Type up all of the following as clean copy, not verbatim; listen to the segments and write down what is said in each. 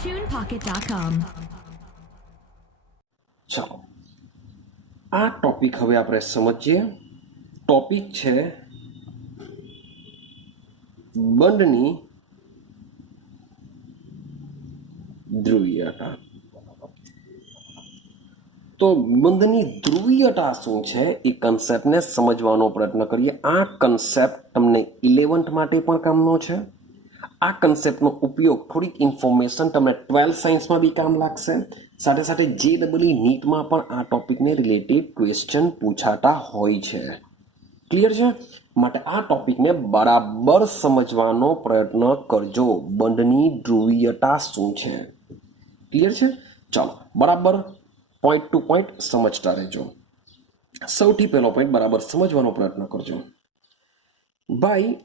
TunePocket.com. चलो आ topic हवे आपणे समझीए। टॉपिक छे बंधनी ध्रुवीयता। तो बंधनी ध्रुवीयता शुं छे ए कन्सेप्ट ने समझवानो प्रयत्न करिए। आ कन्सेप्ट तमने 11th माटे पण कामनो छे। आ कन्सेप्टनो उपयोग थोड़ी इन्फॉर्मेशन तमने 12th साइंस में भी काम लागशे। साथे साथे JEE नीट में पण आ टॉपिक ने रिलेटेड क्वेश्चन पूछाता होय छे। क्लियर छे? माटे आ टॉपिक ने बराबर समझवानो प्रयत्न करजो। बंधनी ध्रुवीयता शुं छे? क्लियर छे? चलो बराबर पॉइंट टू पॉइंट समझता रहेजो। सौथी पहलो पॉइंट बराबर समझवानो प्रयत्न करजो। भाई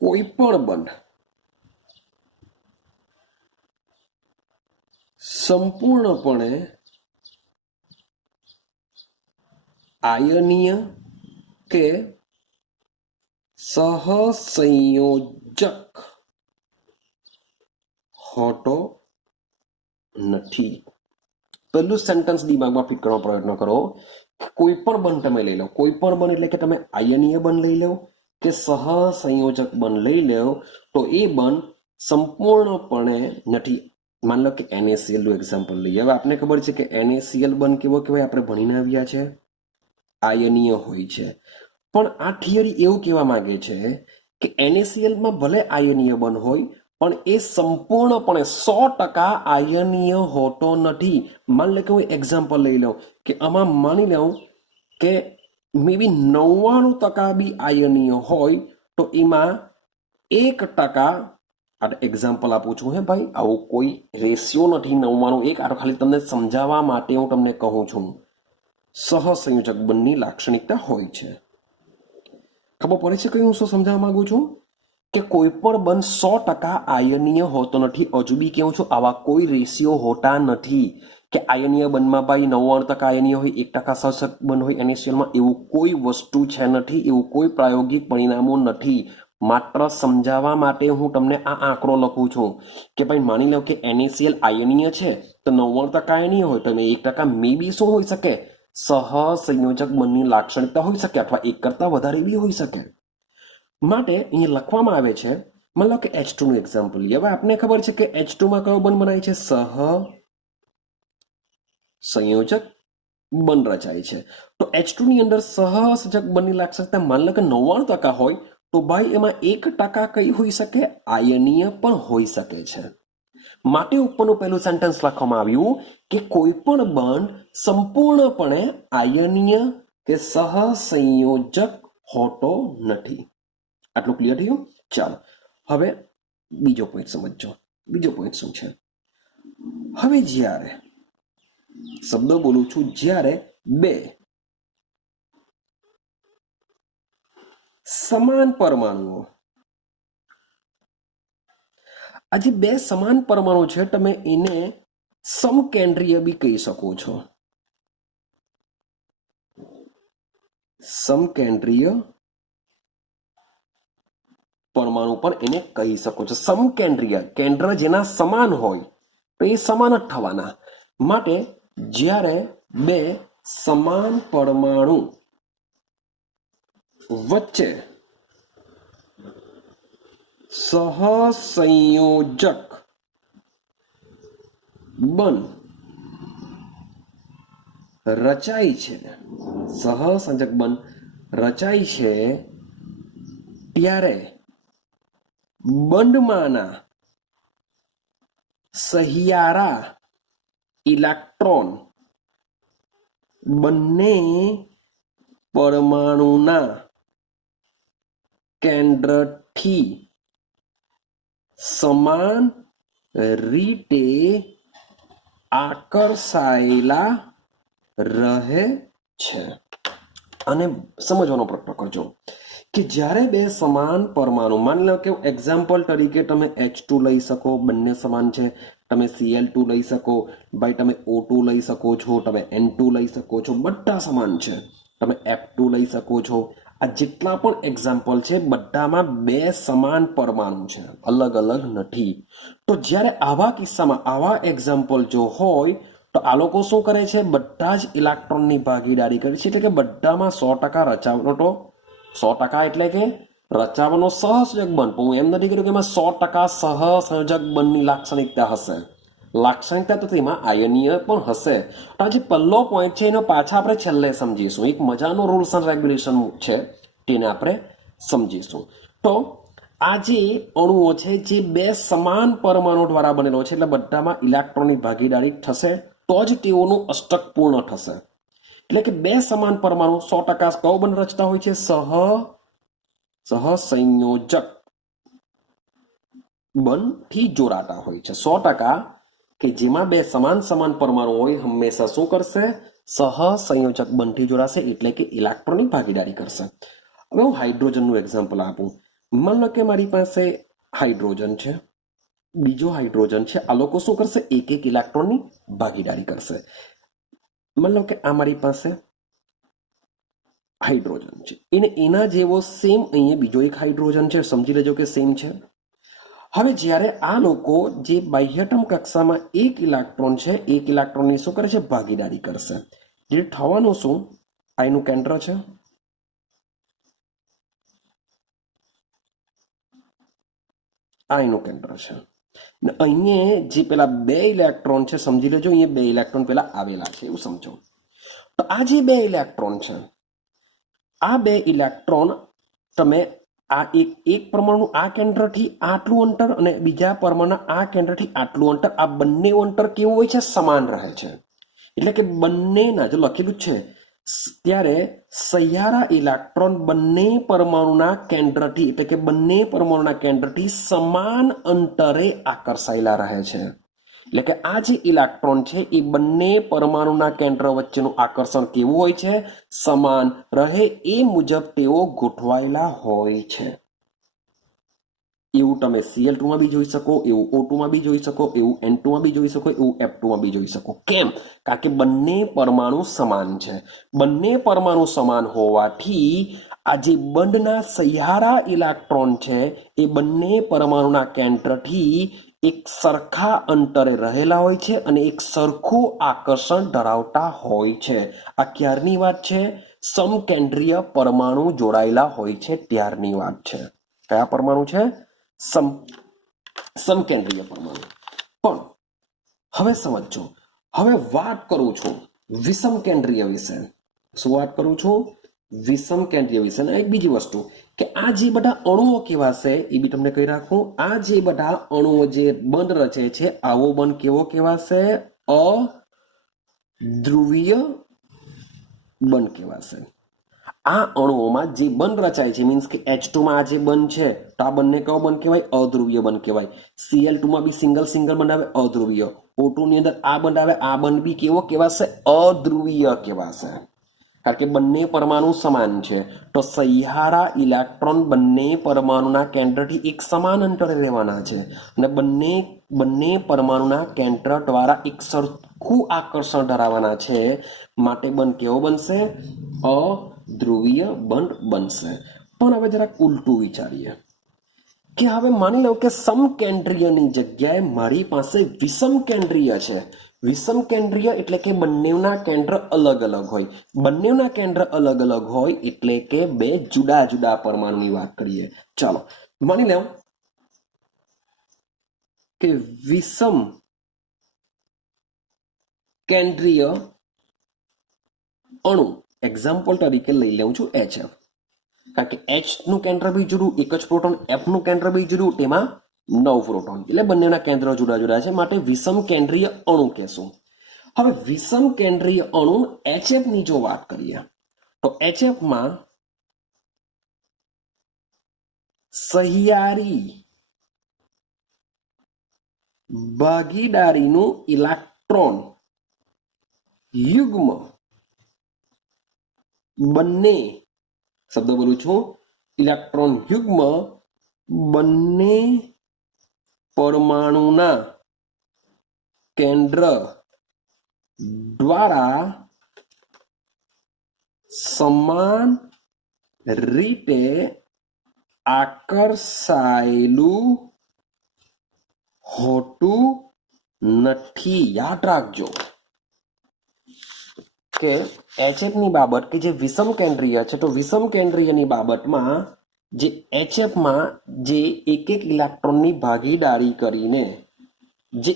कोई पण बंध संपूर्णपणे आयनीय के सहसंयोजक होतो नथी। पहलू सेंटेन्स दिमागमां फिट करવાનો प्रयत्न करो। कोई पण बंध तमे लई लो। कोई पण बंध એટલે કે તમે આયનીય બંધ લઈ લો કે સહસંયોજક બંધ લઈ લો તો એ બંધ સંપૂર્ણપણે નથી। मान लो कि NaCl નું એક્ઝામ્પલ લઈએ। હવે આપને ખબર છે કે NaCl બન કેવો કહેવાય? આપણે ભણીને આવ્યા છે, આયનીય હોય છે। પણ આ થિયરી એવું કહેવા માંગે છે કે NaCl માં ભલે આયનીય બન હોય પણ એ સંપૂર્ણપણે 100% આયનીય હોતો નથી। मान लो कि હું એક્ઝામ્પલ લઈ લઉં કે આમાં માની લઉં કે મે બી 99% બી આયનીય હોય તો એમાં 1% આ એક્ઝામ્પલ આપું છું। હે ભાઈ, આવું કોઈ રેશિયો નથી 99:1। આ ખાલી તમને સમજાવવા માટે હું તમને કહું છું। સહસંયોજક બંધની લાક્ષણિકતા હોય છે। ખબર પડે છે કઈ હું શું સમજાવવા માંગુ છું? કે કોઈ પણ બંધ 100% આયનીય હોતો નથી। હજુ બી કહું છું આવા કોઈ રેશિયો હોતા નથી કે આયનીય બંધમાં ભાઈ 99% આયનીય હોય 1% સહસંયોજક બંધ હોય। NaCl માં એવું કોઈ વસ્તુ છે નથી, એવું કોઈ પ્રાયોગિક પરિણામો નથી। मात्र समझावा माटे हूँ तमने आ आंकड़ो लखूं छूं कि भाई मानी लो कि NaCl आयनीय छे तो 99% आयनीय होय तो 1% मे बी शुं होई शके? सहसंयोजक बंधनी लाक्षणिकता होई शके अथवा 1 करता वधारे बी होई शके। माटे अहीं लखवामां आवे छे, मान लो कि H2 નું एग्जाम्पल लीए। हवे आपने खबर छे कि H2 માં कयो बंध बनाय छे? सहसंयोजक बंध रचाय छे। तो H2 ની અંદર सहसंयोजक बंधनी लाक्षणिकता मान लो कि 99% होय तो भाई एमां 1% कई होई शके? आयनीय पण होई शके छे। माटे उपरનું પહેલું સેન્ટેન્સ લખવામાં આવ્યું કે કોઈ પણ બંધ સંપૂર્ણપણે આયનીય કે સહસંયોજક હોતો નથી। આટલું ક્લિયર થયું? ચાલો હવે બીજો પોઈન્ટ સમજો। બીજો પોઈન્ટ શું છે? હવે જ્યારે શબ્દો બોલું છું, જ્યારે બે સમાન પરમાણુઓ, આજે બે સમાન પરમાણુ છે, તમે એને સમકેન્દ્રીય બી કહી શકો છો। સમકેન્દ્રીય પરમાણુ પણ એને કહી શકો છો। સમકેન્દ્રીય, કેન્દ્ર જેના સમાન હોય તો એ સમાન જ થવાના। માટે જ્યારે બે સમાન પરમાણુ વચ્ચે सहसंयोजक बंध रचाय छे, सहसंयोजक बंध रचाय छे त्यारे बंधमाना सहियारा इलेक्ट्रॉन बन्ने परमाणुना केंद्रथी समान रीते आकर्षाયેલા રહે છે। અને સમજવાનો પ્રયત્ન કરજો કે જ્યારે બે સમાન પરમાણુ, માની લો કે એક્ઝામ્પલ તરીકે તમે H2 લઈ શકો, બંને સમાન છે। તમે Cl2 લઈ શકો, ભાઈ તમે O2 લઈ શકો છો, તમે N2 લઈ શકો છો, બધા સમાન છે। તમે F2 લઈ શકો છો, આ જેટલા પણ એક્ઝામ્પલ છે બધામાં બે સમાન પરમાણુ છે, અલગ અલગ નથી. તો જ્યારે આવા કિસ્સામાં આવા એક્ઝામ્પલ જો હોય તો આ લોકો શું કરે છે, બધા જ ઇલેક્ટ્રોનની ભાગીદારી કરે છે, એટલે કે બધામાં 100% રચાવનો, તો 100% એટલે કે રચાવવાનો સહસંયોજક બળ. હું એમ નથી કર્યું કે એમાં 100% સહસંયોજક બળની લાક્ષણિકતા હશે. લાક્ષણિકતા તો તેમાં આયનીય પણ હશે. તો આ જે પહેલો પોઈન્ટ છે એનો પાછા આપણે છેલ્લે સમજીશું. એક મજાનો રૂલ્સ એન્ડ રેગ્યુલેશન છે તેને આપણે સમજીશું. તો આ જે અણુઓ છે જે બે સમાન પરમાણુ દ્વારા બનેલો છે, એટલે બધામાં ઇલેક્ટ્રોનની ભાગીદારી થશે તો જ તેઓનું અષ્ટક પૂર્ણ થશે. એટલે કે બે સમાન પરમાણુ 100% કયો બંધ રચતા હોય છે, સહસંયોજક બંધથી જોડાતા હોય છે. 100% કે જેમાં બે સમાન સમાન પરમાણુ હોય હંમેશા શું કરશે, સહસંયોજક બંધથી જોડાશે, એટલે કે ઇલેક્ટ્રોનની ભાગીદારી કરશે. હવે હું હાઇડ્રોજનનું એક્ઝામ્પલ આપું. માન લો કે મારી પાસે હાઇડ્રોજન છે, બીજો હાઇડ્રોજન છે. આ લોકો શું કરશે, એક એક ઇલેક્ટ્રોનની ભાગીદારી કરશે. માન લો કે આ મારી પાસે હાઇડ્રોજન છે, એના જેવો સેમ અહીંયા બીજો એક હાઇડ્રોજન છે. સમજી લેજો કે સેમ છે. હવે જ્યારે આ લોકો જે બાહ્યતમ કક્ષામાં એક ઇલેક્ટ્રોન છે, એક ઇલેક્ટ્રોનની શું કરે છે, ભાગીદારી કરશે. જે થવાનું શું, આ એનું કેન્દ્ર છે, આ એનું કેન્દ્ર છે. અહીંયા જે પેલા બે ઇલેક્ટ્રોન છે, સમજી લેજો અહીંયા બે ઇલેક્ટ્રોન પેલા આવેલા છે, એવું સમજો. તો આ જે બે ઇલેક્ટ્રોન છે, આ બે ઇલેક્ટ્રોન તમે આ એક પરમાણુ આ કેન્દ્રથી આટલું અંતર અને બીજા પરમાણુના આ કેન્દ્રથી આટલું અંતર, આ બંને અંતર કેવું હોય છે, સમાન રહે છે. એટલે કે બંનેના જો લખેલું છે ત્યારે સહિયારા ઇલેક્ટ્રોન બંને પરમાણુના કેન્દ્રથી, એટલે કે બંને પરમાણુના કેન્દ્રથી સમાન અંતરે આકર્ષાયેલા રહે છે. એટલે કે આ જે ઇલેક્ટ્રોન છે એ બંને પરમાણુના કેન્દ્ર વચ્ચેનું આકર્ષણ કેવું હોય છે, સમાન રહે એ મુજબ તેઓ ગોઠવાયેલા હોય છે. એવું તમે Cl2 માં બી જોઈ શકો, એવું O2 માં બી જોઈ શકો, એવું N2 માં બી જોઈ શકો, એવું F2 માં બી જોઈ શકો. કેમ? કારણ કે બંને પરમાણુ સમાન છે. બંને પરમાણુ સમાન હોવાથી આ જે બંધના સહિયારા ઇલેક્ટ્રોન છે એ બંને પરમાણુના કેન્દ્રથી એક સરખા અંતરે રહેલા હોય છે અને એક સરખું આકર્ષણ ધરાવતા હોય છે. આ ક્યારની વાત છે? સમકેન્દ્રીય પરમાણુ જોડાયેલા હોય છે ત્યારની વાત છે. કયા પરમાણુ છે? સમકેન્દ્રીય પરમાણુ. પણ હવે સમજો, હવે વાત કરું છું વિષમ કેન્દ્રીય વિશે. શું વાત કરું છું? વિષમ કેન્દ્રીય વિશે. એક બીજી વસ્તુ કે આ જે બધા અણુઓ કેવા છે એ બી તમને કહી રાખું. આ જે બધા અણુઓ જે બંધ રચે છે, આવો બંધ કેવો કહેવાશે? અધ્રુવીય બંધ કહેવાશે. આ અણુઓમાં જે બંધ રચાય છે, મીન્સ કે H2 માં આ જે બંધ છે તો આ બંને કયો બંધ કહેવાય? અધ્રુવીય બંધ કહેવાય. Cl2 માં બી સિંગલ સિંગલ બંધ આવે, અધ્રુવીય. O2 ની અંદર આ બંધ આવે, આ બંધ બી કેવો કહેવાશે? અધ્રુવીય કહેવાશે. કારણ કે બંને પરમાણુ સમાન છે. તો સહિયારા ઇલેક્ટ્રોન બંને પરમાણુના કેન્દ્રથી એક સમાન અંતરે રહેવાના છે અને બંને પરમાણુના કેન્દ્ર દ્વારા એક સરખું આકર્ષણ ધરાવવાના છે. માટે બંધ કેવો બનશે? અધ્રુવીય બંધ બનશે. પણ હવે જરાક ઉલટું વિચારીએ કે હવે માની લો કે સમકેન્દ્રીયની જગ્યાએ મારી પાસે વિષમ કેન્દ્રીય છે. વિષમ કેન્દ્રીય એટલે કે બંનેના કેન્દ્ર અલગ અલગ હોય. બંનેના કેન્દ્ર અલગ અલગ હોય એટલે કે બે જુદા જુદા પરમાણુની વાત કરીએ. ચાલો માની લો કે વિષમ કેન્દ્રીય અણુ એક્ઝામ્પલ તરીકે લઈ લઉં છું HF. કારણ કે H નું કેન્દ્ર બી જુદું, એક જ પ્રોટોન. F નું કેન્દ્ર બી જુદું, તેમાં 9 પ્રોટોન. એટલે બંનેના કેન્દ્ર જુદા જુદા છે, માટે વિષમ કેન્દ્રીય અણુ કહેશું. હવે વિષમ કેન્દ્રીય અણુ HF ની જો વાત કરીએ તો HF માં સહિયારી ભાગીદારીનું ઇલેક્ટ્રોન યુગ્મ બંને, શબ્દ બોલું છું, ઇલેક્ટ્રોન યુગ્મ બંને પરમાણુના કેન્દ્ર દ્વારા સમાન રીતે આકર્ષાયેલું હોતું નથી. યાદ રાખજો કે એચએફની બાબત કે જે વિષમ કેન્દ્રીય છે, તો વિષમ કેન્દ્રીયની બાબતમાં જે એચએફમાં જે એક ઇલેક્ટ્રોનની ભાગીદારી કરીને જે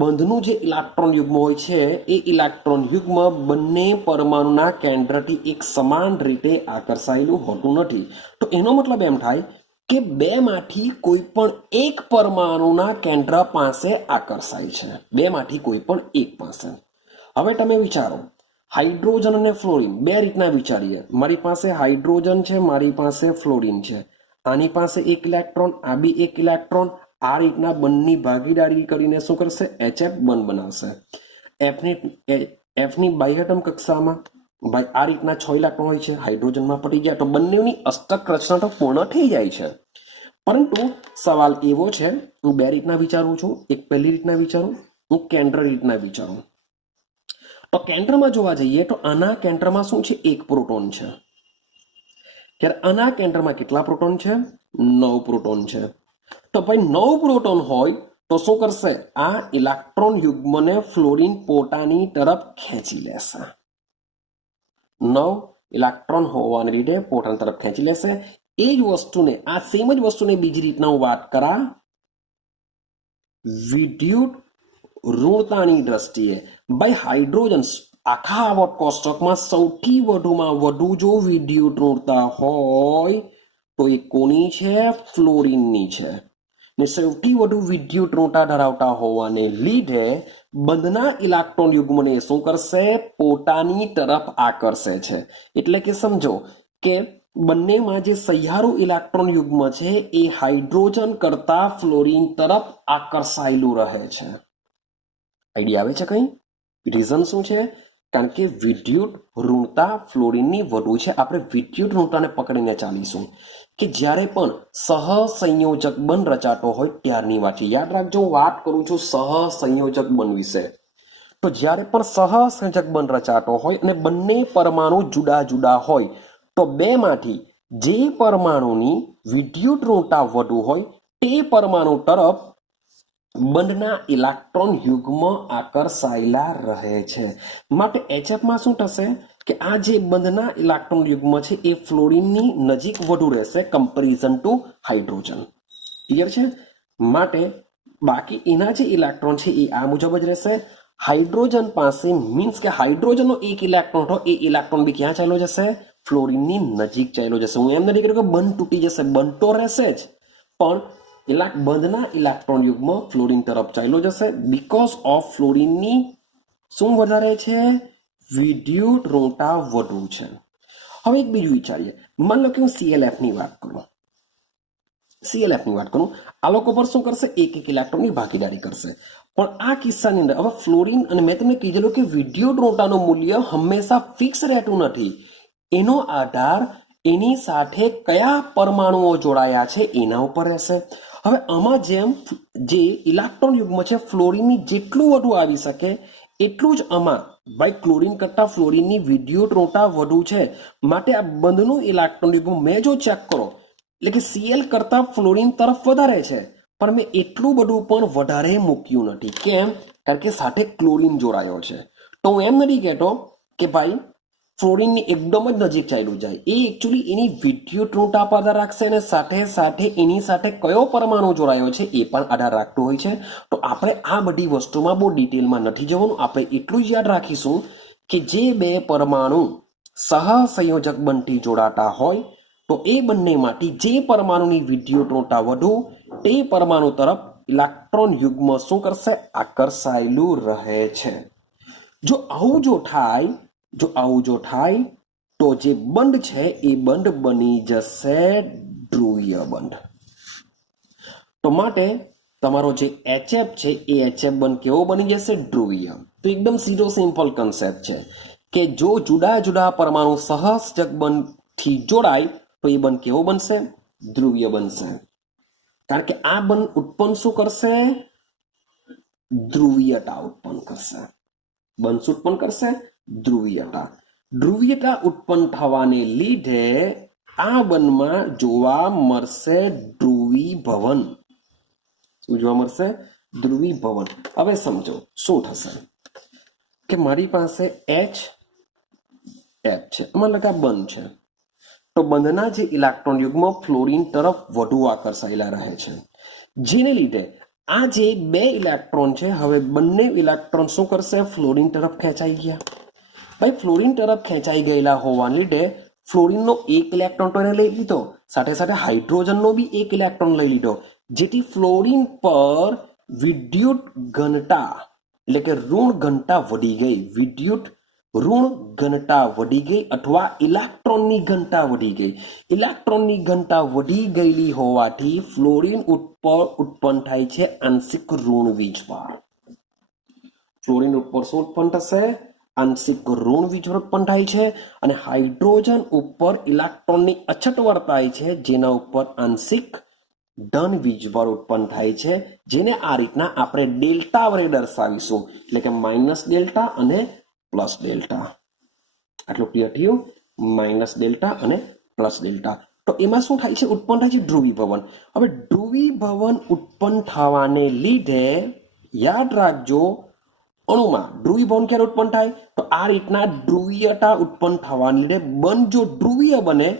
બંધનું જે ઇલેક્ટ્રોન યુગ્મ હોય છે એ ઇલેક્ટ્રોન યુગ્મ બંને પરમાણુના કેન્દ્રથી એક સમાન રીતે આકર્ષાયેલું હોતું નથી. તો એનો મતલબ એમ થાય કે બેમાંથી કોઈ પણ એક પરમાણુના કેન્દ્ર પાસે આકર્ષાય છે, બેમાંથી કોઈ પણ એક પાસે. હવે તમે વિચારો, હાઇડ્રોજન અને ફ્લોરિન બે રીતના વિચારીએ. મારી પાસે હાઇડ્રોજન છે, મારી પાસે ફ્લોરિન છે. આની પાસે એક ઇલેક્ટ્રોન, આ બી એક ઇલેક્ટ્રોન. આ રીતના બંને ભાગીદારી કરીને શું કરશે? એચએફ બંધ બનાવશે. એફની બાહ્યતમ કક્ષામાં ભાઈ આ રીતના 6 ઇલેક્ટ્રોન હોય છે, હાઇડ્રોજનમાં પડી ગયા તો બંનેની અષ્ટક રચના તો પૂર્ણ થઈ જાય છે. પરંતુ સવાલ એવો છે, હું બે રીતના વિચારું છું. એક પહેલી રીતના વિચારું, હું કેન્દ્ર રીતના વિચારું. તો કેન્દ્રમાં જોવા જઈએ તો આના કેન્દ્રમાં શું છે? એક પ્રોટોન છે. ત્યારે આના કેન્દ્રમાં કેટલા પ્રોટોન છે? 9 પ્રોટોન છે. તો ભાઈ 9 પ્રોટોન હોય તો શું કરશે? આ ઇલેક્ટ્રોન યુગ્મને ફ્લોરિન પોતાની તરફ ખેંચી લેશે. 9 ઇલેક્ટ્રોન હોવાને લીધે પોતાની તરફ ખેંચી લેશે. એ જ વસ્તુને, આ સેમ જ વસ્તુને બીજી રીતના હું વાત કરા વિદ્યુત ઋણતાની દ્રષ્ટિએ. ભાઈ હાઇડ્રોજન આખા આવર્ત કોષ્ટકમાં સૌથી વધુમાં વધુ જો વિદ્યુત ઋણતા હોય તો એ કોની છે? ફ્લોરિનની છે. ને સૌથી વધુ વિદ્યુત ઋણતા ધરાવતા હોવાને લીધે બંધના ઇલેક્ટ્રોન યુગ્મને શું કરશે? પોતાની તરફ આકર્ષે છે. એટલે કે સમજો કે બંનેમાં જે સહિયારું ઇલેક્ટ્રોન યુગ્મ છે એ હાઇડ્રોજન કરતા ફ્લોરિન તરફ આકર્ષાયેલું રહે છે. આઈડિયા આવે છે કંઈ? રીઝન શું છે? કારણ કે વિદ્યુત ઋણતા ફ્લોરિનની વધુ છે. આપણે વિદ્યુત ઋણતાને પકડીને ચાલીશું કે જ્યારે પણ સહસંયોજક બંધ રચાતો હોય ત્યારની વાત છે. યાદ રાખજો, હું વાત કરું છું સહસંયોજક બંધ વિશે. તો જ્યારે પણ સહસંયોજક બંધ રચાતો હોય અને બંને પરમાણુ જુદા જુદા હોય તો બેમાંથી જે પરમાણુની વિદ્યુત ઋણતા વધુ હોય તે પરમાણુ તરફ બંધના ઇલેક્ટ્રોન યુગ્મ આકર્ષાયેલા રહે છે. માટે એચએફમાં શું થશે કે આ જે બંધના ઇલેક્ટ્રોન યુગ્મ છે એ ફ્લોરિનની નજીક વધુ રહેશે કમ્પેરિઝન ટુ હાઇડ્રોજન. ક્લિયર છે? માટે બાકી એના જે ઇલેક્ટ્રોન છે એ આ મુજબ જ રહેશે. હાઇડ્રોજન પાસે મીન્સ કે હાઇડ્રોજનનો એક ઇલેક્ટ્રોન હોય એ ઇલેક્ટ્રોન બી ક્યાં ચાલ્યો જશે? ફ્લોરિનની નજીક ચાલ્યો જશે. હું એમ નથી કહ્યું કે બંધ તૂટી જશે, બંધ તો રહેશે જ, પણ બંધના ઇલેક્ટ્રોન યુગ્મ ફ્લોરિન તરફ ચાલ્યો જશે. બીકોઝ ઓફ ફ્લોરિનની શું વધારે છે? વિદ્યુત ઋણતા વધુ છે. હવે એક બીજું વિચારીએ. માની લો કે હું સીએલએફની વાત કરું. આ લોકો પર શું કરશે? એક ઇલેક્ટ્રોનની ભાગીદારી કરશે. પણ આ કિસ્સાની અંદર હવે ફ્લોરિન, અને મેં તમને કીધેલું કે વિદ્યુત ઋણતાનું મૂલ્ય હંમેશા ફિક્સ રહેતું નથી. એનો આધાર એની સાથે કયા પરમાણુઓ જોડાયા છે એના ઉપર રહેશે. હવે આમાં જેમ જે ઇલેક્ટ્રોન યુગ્મ છે ફ્લોરિનની જેટલું વધુ આવી શકે એટલું જ આમાં ભાઈ ક્લોરિન કરતા ફ્લોરિનની વિદ્યુત ઋણતા વધુ છે. માટે આ બંધનું ઇલેક્ટ્રોન યુગ્મ મેં જો ચેક કરો એટલે કે સીએલ કરતા ફ્લોરિન તરફ વધારે છે, પણ મેં એટલું બધું પણ વધારે મૂક્યું નથી. કેમ? કારણ કે સાથે ક્લોરિન જોડાયો છે. તો હું એમ નથી કહેતો કે ભાઈ ફ્લોરિનની એકદમ જ નજીક ચાલ્યું જાય. એ એકચ્યુઅલી એની વિદ્યુત ઋણતા પર આધાર રાખશે અને સાથે સાથે એની સાથે કયો પરમાણુ જોડાયો છે એ પણ આધાર રાખતો હોય છે. તો આપણે આ બધી વસ્તુમાં બહુ ડિટેલમાં નથી જવાનું. આપણે એટલું જ યાદ રાખીશું કે જે બે પરમાણુ સહસંયોજક બંધથી જોડાતા હોય તો એ બંનેમાંથી જે પરમાણુની વિદ્યુત ઋણતા વધુ તે પરમાણુ તરફ ઇલેક્ટ્રોન યુગ્મ શું કરશે? આકર્ષાયેલું રહે છે. જો આવું થાય તો જે બંધ છે એ બંધ બની જશે ધ્રુવીય બંધ. તો માટે તમારો જે એચએફ છે એ એચએફ બંધ કેવો બની જશે? ધ્રુવીય. તો એકદમ સીધો સિમ્પલ કન્સેપ્ટ છે કે જો જુદા જુદા પરમાણુ સહસંયોજક બંધથી જોડાય તો એ બંધ કેવો બનશે? ધ્રુવીય બનશે. કારણ કે આ બંધ ઉત્પન્ન શું કરશે? ધ્રુવીયતા ઉત્પન્ન કરશે. બંધ ઉત્પન્ન કરશે ધ્રુવીયતા. ધ્રુવીયતા ઉત્પન્ન થવાને લીધે આ બનમાં જોવા મળશે ધ્રુવીભવન. શું જોવા મળશે? ધ્રુવીભવન. હવે સમજો શું થશે કે મારી પાસે H F છે, એમાં લગા બંધ છે, તો બંધના જે ઇલેક્ટ્રોન યુગ્મ ફ્લોરિન તરફ વધુ આકર્ષાયેલા રહે છે, જેને લીધે આ જે બે ઇલેક્ટ્રોન છે હવે બંને ઇલેક્ટ્રોન શું કરશે? ફ્લોરિન તરફ ખેંચાઈ ગયા. ભાઈ ફ્લોરિન તરફ ખેંચાઈ ગયેલા હોવાને લીધે ફ્લોરિનનો એક ઇલેક્ટ્રોન તો એને લઈ લીધો, સાથે સાથે હાઇડ્રોજનનો બી એક ઇલેક્ટ્રોન લઈ લીધો, જેથી ફ્લોરિન પર વિદ્યુત ઘનતા એટલે કે ઋણ ઘનતા વધી ગઈ. વિદ્યુત ઋણ ઘનતા વધી ગઈ અથવા ઇલેક્ટ્રોનની ઘનતા વધી ગઈ. ઇલેક્ટ્રોનની ઘનતા વધી ગયેલી હોવાથી ફ્લોરિન ઉપર ઉત્પન્ન થાય છે આંશિક ઋણ વીજભાર. ફ્લોરિન ઉપર શું ઉત્પન્ન થશે? આંશિક ઋણ વીજભાર ઉત્પન્ન થાય છે, અને હાઇડ્રોજન ઉપર ઇલેક્ટ્રોનની અછત વર્તાય છે, જેના ઉપર આંશિક ધન વીજભાર ઉત્પન્ન થાય છે, જેને આ રીતના આપણે ડેલ્ટા વડે દર્શાવીશું, એટલે કે માઇનસ ડેલ્ટા અને પ્લસ ડેલ્ટા. આટલું ક્લિયર થયું? માઇનસ ડેલ્ટા અને પ્લસ ડેલ્ટા. તો એમાં શું થાય છે? ઉત્પન્ન થાય છે ધ્રુવીભવન. હવે ધ્રુવીભવન ઉત્પન્ન થવાને લીધે યાદ રાખજો, અણુમાં ધ્રુવીભવન ક્યારે ઉત્પન્ન થાય? તો આ રીતના ધ્રુવીયતા ઉત્પન્ન થવાને લીધે બંધ જો ધ્રુવીય બને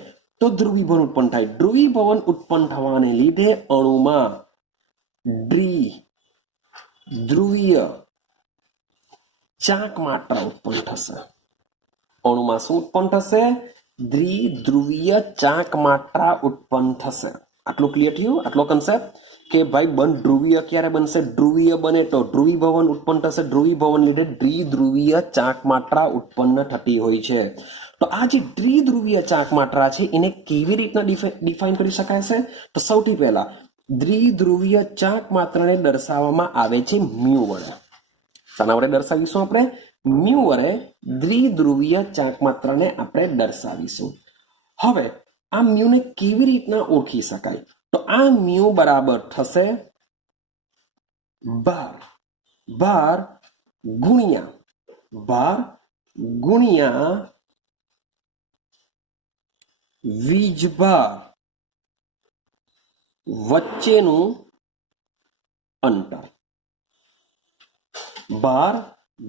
તો ધ્રુવીભવન ઉત્પન્ન થાય. ધ્રુવીભવન ઉત્પન્ન થવાને લીધે અણુમાં દ્વિધ્રુવીય ચાક માત્રા ઉત્પન્ન થશે. અણુમાં શું ઉત્પન્ન થશે? દ્વિધ્રુવીય ચાક માત્રા ઉત્પન્ન થશે. આટલું ક્લિયર થયું? આટલો કન્સેપ્ટ કે ભાઈ બંધ ધ્રુવીય ક્યારે બનશે? ધ્રુવીય બને તો ધ્રુવીભવન ઉત્પન્ન થશે. ધ્રુવીભવન લીધે દ્વિધ્રુવીય ચાક માત્રા ઉત્પન્ન થતી હોય છે. તો આ જે દ્વિધ્રુવીય ચાક માત્રા છે એને કેવી રીતના ડિફાઇન કરી શકાય છે? તો સૌથી પહેલા દ્વિધ્રુવીય ચાક માત્રાને દર્શાવવામાં આવે છે મ્યુ વડે. શાના વડે દર્શાવીશું આપણે? મ્યુ વડે દ્વિધ્રુવીય ચાક માત્રાને આપણે દર્શાવીશું. હવે આ મ્યુને કેવી રીતના ઓળખી શકાય? તો આ મ્યુ બરાબર થશે ભાર ગુણ્યા વીજભાર વચ્ચેનું અંતર. ભાર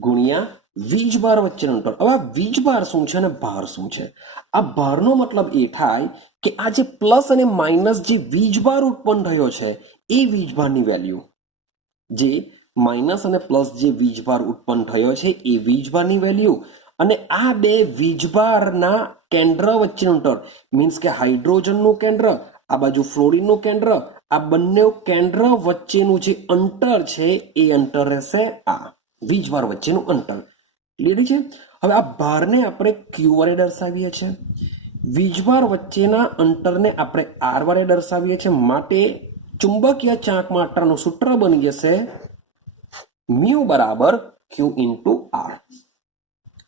ગુણ્યા વીજભાર વચ્ચેનું અંતર. હવે આ વીજભાર શું છે અને ભાર શું છે? આ ભારનો મતલબ એ થાય કે આ જે પ્લસ અને માઇનસ જે વીજભાર ઉત્પન્ન થયો છે એ વીજભારની વેલ્યુ, જે માઇનસ અને પ્લસ જે વીજભાર ઉત્પન્ન થયો છે એ વીજભારની વેલ્યુ, અને આ બે વીજભારના કેન્દ્ર વચ્ચેનું અંતર, મીન્સ કે હાઇડ્રોજનનું કેન્દ્ર, આ બાજુ ફ્લોરિનનું કેન્દ્ર, આ બંને કેન્દ્ર વચ્ચેનું જે અંતર છે એ અંતર રહેશે આ વીજભાર વચ્ચેનું અંતર. ક્લિયર છે? હવે આ ભારને આપણે ક્યુ વડે દર્શાવીએ છીએ, વીજભાર વચ્ચેના અંતરને આપણે આર વડે દર્શાવીએ છીએ. માટે ચુંબકીય ચાક માત્રાનું સૂત્ર બની જશે મ્યુ બરાબર ક્યુ ઇન્ટુ આર.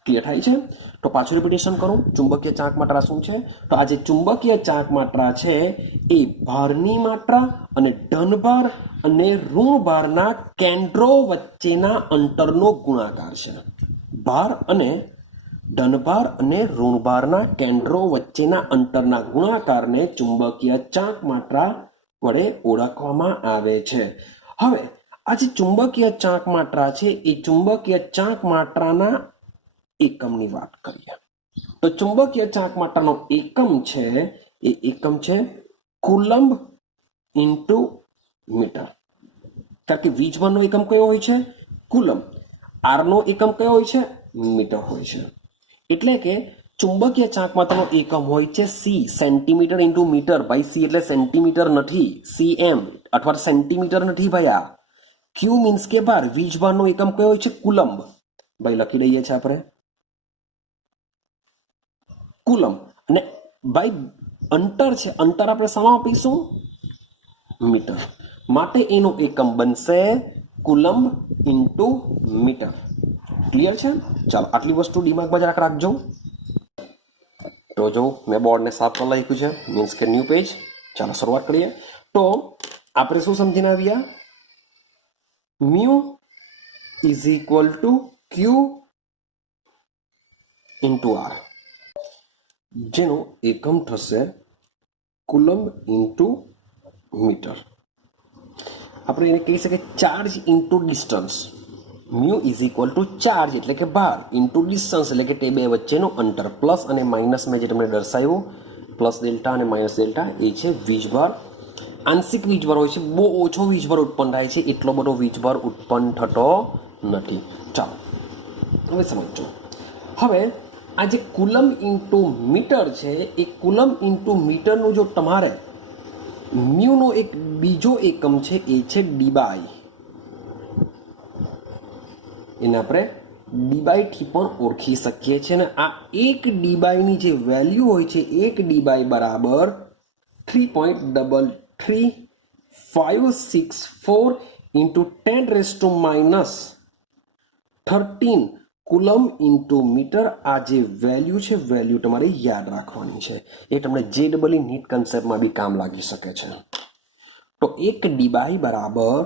ક્લિયર થાય છે? તો પાછું રિપીટેશન કરું, ચુંબકીય ચાક માત્રા શું છે? તો આ જે ચુંબકીય ચાક માત્રા છે એ ભારની માત્રા અને ધનભાર અને ઋણભારના કેન્દ્રો વચ્ચેના અંતરનો ગુણાકાર છે. ભાર અને ધનભાર અને ઋણભારના કેન્દ્રો વચ્ચેના અંતરના ગુણાકારને ચુંબકીય ચાક માત્રા વડે ઓળખવામાં આવે છે. હવે આ જે ચુંબકીય ચાક માત્રા છે એ ચુંબકીય ચાક માત્રાના એકમની વાત કરીએ તો ચુંબકીય ચાક માત્રાનો એકમ છે એ એકમ છે કુલંબ ઇન્ટુ મીટર. કારણ કે વીજભારનો એકમ કયો હોય છે? કુલંબ. આરનો એકમ કયો હોય છે? મીટર હોય છે. એટલે કે ચુંબકીય ચાક માત્રાનો એકમ હોય છે સી, સેન્ટીમીટર ઇન્ટુ મીટર. ભાઈ સી એટલે સેન્ટીમીટર નથી, સીએમ અથવા સેન્ટીમીટર નથી ભાઈ. આ ક્યુ મીન્સ કે ભાર. વીજભારનો એકમ કયો હોય છે? કુલંબ. ભાઈ લખી દઈએ છીએ આપણે કુલંબ. અને ભાઈ અંતર છે, અંતર આપણે શામાં આપીશું? મીટર. માટે એનો એકમ બનશે કુલંબ ઇન્ટુ મીટર. ક્લિયર છે? ચાલો આટલી વસ્તુ દિમાગમાં જરાક રાખજો. તો જો મેં બોર્ડને સાફ કરી લખ્યું છે, મીન્સ કે ન્યૂ પેજ. ચાલો શરૂઆત કરીએ. તો આપણે શું સમજીને આવ્યા? Mu is equal to q into r, જેનો એકમ થશે કુલમ ઇન્ટુ મીટર. આપણે એને કહી શકીએ charge into distance. Mu is equal two charge એટલે કે ભાર ઇન્ટુ ડિસ્ટન્સ એટલે કે તે બે વચ્ચેનું અંતર, પ્લસ અને માઇનસ મેં જે તમને દર્શાવ્યું પ્લસ ડેલ્ટા અને માઇનસ ડેલ્ટા એ છે વીજભાર. આંશિક વીજભાર હોય છે, બહુ ઓછો વીજભાર ઉત્પન્ન થાય છે, એટલો બધો વીજભાર ઉત્પન્ન થતો નથી. ચાલો હવે સમજો. હવે આ જે કુલમ ઇન્ટુ મીટર છે એ કુલમ ઇન્ટુ મીટરનું જો તમારે મ્યુનો એક બીજો એકમ છે એ છે ડીબાઈ. એને આપણે ડીબાઈથી પણ ઓળખી શકીએ છીએ. અને આ એક ડીબાઈની જે વેલ્યુ હોય છે, એક ડીબાઈ બરાબર 3.33564 ઇન્ટુ 10⁻13 કુલમ ઇન્ટુ મીટર. આ જે વેલ્યુ છે વેલ્યુ તમારે યાદ રાખવાની છે. એ તમને JEE નીટ કન્સેપ્ટમાં બી કામ લાગી શકે છે. તો એક ડીબાઈ બરાબર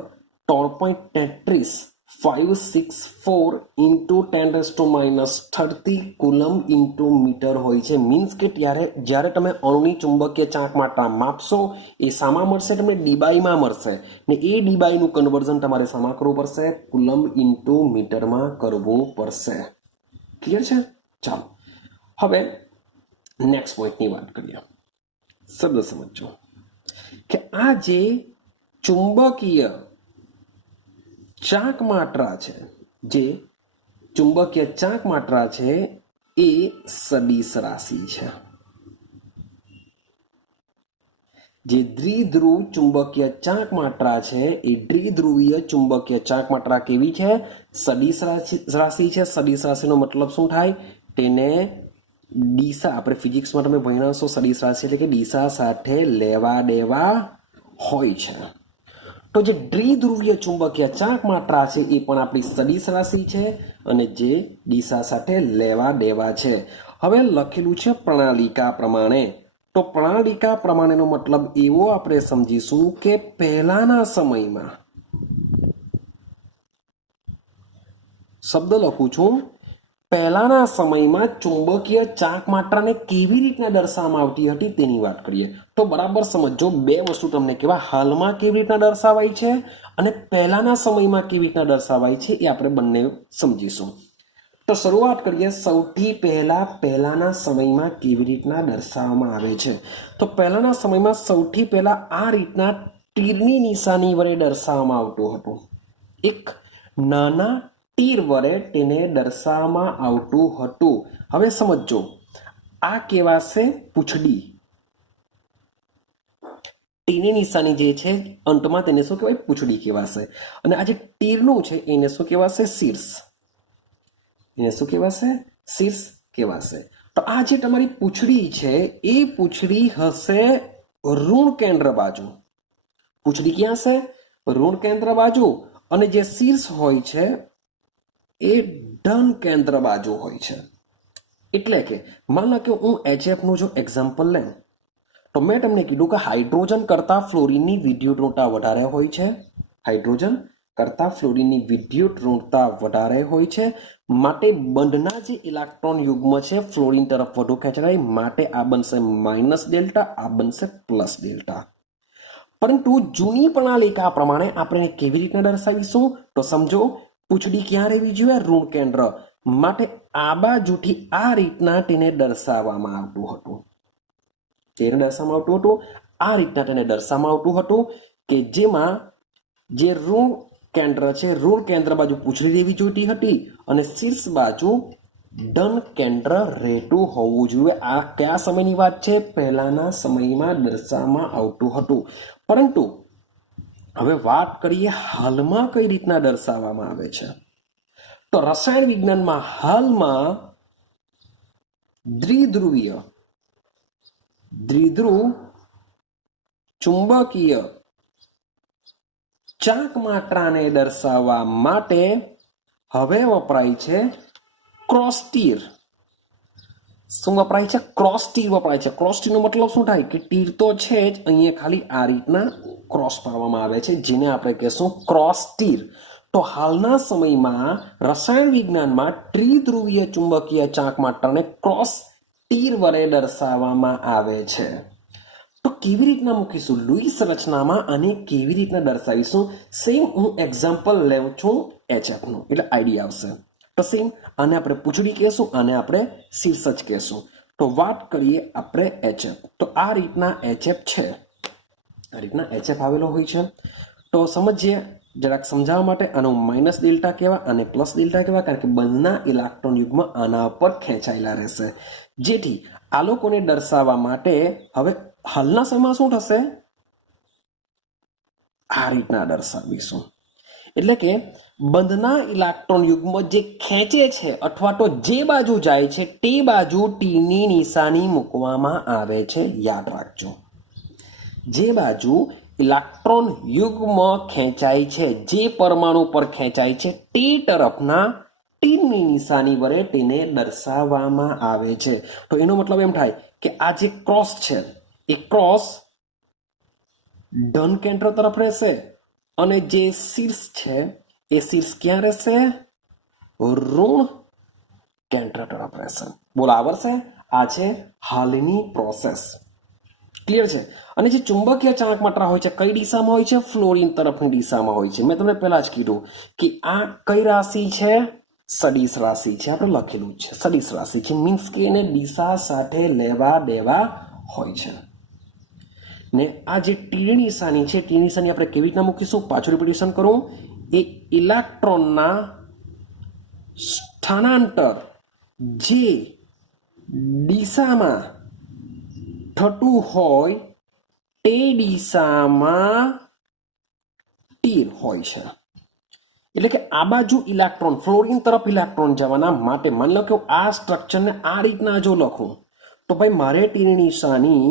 3.33564 ઇન્ટુ 10⁻30 કુલમ ઇન્ટુ મીટર હોય છે. મીન્સ કે જ્યારે તમે અણુની ચુંબકીય ચાંક માત્રા માપશો એ શામાં મળશે? તમને ડીબાઈમાં મળશે. ને એ ડીબાઈનું કન્વર્ઝન તમારે શામાં કરવું પડશે? કુલમ ઇન્ટુ મીટરમાં કરવું પડશે. ક્લિયર છે? ચાલો હવે નેક્સ્ટ પોઈન્ટની વાત કરીએ. શબ્દ સમજો કે આ જે ચુંબકીય ચાંક માત્રા છે, જે ચુંબકીય ચાંક માત્રા છે એ સદિશ રાશિ છે. જે દ્વિધ્રુવ ચુંબકીય ચાંક માત્રા છે એ દ્વિધ્રુવીય ચુંબકીય ચાંક માત્રા કેવી છે? સદિશ રાશિ છે. સદિશ રાશિનો મતલબ શું થાય? તેને દિશા, આપણે ફિઝિક્સમાં તમે ભણ્યા છો, સદિશ રાશિ એટલે કે દિશા સાથે લેવા દેવા હોય છે. તો જે દ્વિધ્રુવીય ચુંબકીય ચાંક માત્રા છે એ પણ આપણી સદિશ રાશિ છે અને જે દિશા સાથે લેવા દેવા છે. હવે લખેલું છે પ્રણાલિકા પ્રમાણે. તો પ્રણાલિકા પ્રમાણેનો મતલબ એવો આપણે સમજીશું કે પહેલાના સમયમાં, શબ્દ લખું છું, પહેલાના સમયમાં ચુંબકીય ચાંક માત્રાને કેવી રીતના દર્શાવવામાં આવતી હતી તેની વાત કરીએ. તો બરાબર સમજો, બે વસ્તુ તમને કહેવા, હાલમાં કેવી રીતના દર્શાવાય છે અને પહેલાના સમયમાં કેવી રીતના દર્શાવાય છે એ આપણે બંને સમજીશું. તો શરૂઆત કરીએ. સૌથી પહેલાના સમયમાં કેવી રીતના દર્શાવવામાં આવે છે. તો પહેલાના સમયમાં સૌથી પહેલા આ રીતના તીરની નિશાની વડે દર્શાવવામાં આવતું હતું. એક નાના તીર વડે તેને દર્શાવવામાં આવતું હતું. હવે સમજો, આ કહેવાશે પૂંછડી. તીરની નિશાની જે છે અંતમાં તેને શું કહેવાય? પૂંછડી કહેવાશે. અને આ જે તીરનું છે એને શું કહેવાશે? શીર્ષ. એને શું કહેવાશે? શીર્ષ કહેવાશે. તો આ જે તમારી પૂંછડી છે એ પૂંછડી હશે ઋણ કેન્દ્ર બાજુ. પૂંછડી ક્યાં હશે? ઋણ કેન્દ્ર બાજુ. અને જે શીર્ષ હોય છે એ ધન કેન્દ્ર બાજુ હોય છે. એટલે કે માનો કે હું HF નું જો એક્ઝામ્પલ લેમ, તો મેં તમને કીધું કે હાઇડ્રોજન કરતા ફ્લોરિનની વિદ્યુત ઋણતા વધારે હોય છે. હાઇડ્રોજન કરતા ફ્લોરિનની વિદ્યુત ઋણતા વધારે હોય છે. માટે બંધના જે ઇલેક્ટ્રોન યુગ્મ છે ફ્લોરિન તરફ વધુ ખેંચાય. માટે આ બનશે માઇનસ ડેલ્ટા, આ બનશે પ્લસ ડેલ્ટા. પરંતુ જૂની પ્રણાલિકા પ્રમાણે આપણે કેવી રીતના દર્શાવીશું? તો સમજો, પૂંછડી ક્યાં રહેવી જોઈએ? ઋણ કેન્દ્ર. માટે આ બાજુથી આ રીતના તેને દર્શાવવામાં આવતું હતું. તેને દર્શાવવામાં આવતું હતું આ રીતના તેને દર્શાવવામાં આવતું હતું કે જેમાં જે ઋણ કેન્દ્ર છે, ઋણ કેન્દ્ર બાજુ પૂંછડી રહેવી જોઈતી હતી અને શીર્ષ બાજુ ધન કેન્દ્ર રહેતું હોવું જોઈએ. આ કયા સમયની વાત છે? પહેલાના સમયમાં દર્શાવવામાં આવતું હતું. પરંતુ હવે વાત કરીએ હાલમાં કઈ રીતના દર્શાવવામાં આવે છે. તો રસાયણ વિજ્ઞાનમાં હાલમાં દ્વિધ્રુવ ચુંબકીય ચાંક માત્રાને દર્શાવવા માટે હવે વપરાય છે ક્રોસ તીર. શું વપરાય છે? ક્રોસ તીર વપરાય છે. ક્રોસ તીરનો મતલબ શું થાય? કે તીર તો છે જ, અહીંયા ખાલી આ રીતના ક્રોસ પાડવામાં આવે છે, જેને આપણે કહેશું ક્રોસ તીર. તો હાલના સમયમાં રસાયણ વિજ્ઞાનમાં ત્રિધ્રુવીય ચુંબકીય ચાંક માત્રાને ક્રોસ તીર વડે દર્શાવવામાં આવે છે. તો તો કેવી રીતના મૂકીશું લુઈસ રચનામાં અને કેવી રીતના દર્શાવીશું? સેમ હું એક્ઝામ્પલ લઉં છું HF નું, એટલે આઈડિયા આવશે. તો સેમ આને આપણે પૂંછડી કહેશું, આને આપણે શીર્ષક કહેશું. તો વાત કરીએ આપણે HF. તો આ રીતના HF છે, આ રીતના HF આવેલો હોય છે. તો સમજીએ જરાક સમજાવવા માટે. આનો માઇનસ ડેલ્ટા કહેવાય અને પ્લસ ડેલ્ટા કહેવાય, કારણ કે બંનેના ઇલેક્ટ્રોન યુગ્મ આના ઉપર ખેંચાયેલા રહેશે. જેથી આ લોકોને દર્શાવવા માટે હવે હાલના સમયમાં શું થશે? આ રીતના દર્શાવીશું. એટલે કે બંધના ઇલેક્ટ્રોન યુગ્મ જે ખેંચે છે અથવા તો જે બાજુ જાય છે તે બાજુ ટીની નિશાની મૂકવામાં આવે છે. યાદ રાખજો, જે બાજુ ઇલેક્ટ્રોન યુગ્મ ખેંચાય છે, જે પરમાણુ પર ખેંચાય છે તે તરફના ટીની નિશાની વડે તેને દર્શાવવામાં આવે છે. તો એનો મતલબ એમ થાય કે આ જે ક્રોસ છે એ ક્રોસ ધન કેન્દ્ર તરફ રહેશે અને જે શીર્ષ છે એ શીર્ષ ક્યાં રહેશે? ઋણ કેન્દ્ર તરફ રહેશે. બોલો આવડશે? આ છે હાલની પ્રોસેસ. ક્લિયર છે? અને જે ચુંબકીય ચાણક માત્રા હોય છે કઈ દિશામાં હોય છે? ફ્લોરિન તરફની દિશામાં હોય છે. મેં તમને પહેલા જ કીધું કે આ કઈ રાશિ છે? સદિશ રાશિ છે. આપણે લખેલું છે સદિશ રાશિ છે, મીન્સ કે એને દિશા સાથે લેવા દેવા હોય છે. ને આ જે ટી નિશાની છે, ટી નિશાની આપણે કેવી રીતના મૂકીશું? પાછું રિપીટેશન કરું. એ ઇલેક્ટ્રોનના સ્થાનાંતર જે દિશામાં થતું હોય તે દિશામાં તીર હોય છે. એટલે કે આ બાજુ ઇલેક્ટ્રોન ફ્લોરિન તરફ ઇલેક્ટ્રોન જવાના માટે માની લો કે આ સ્ટ્રક્ચરને આ રીતના જો લખું તો ભાઈ મારે તીરની નિશાની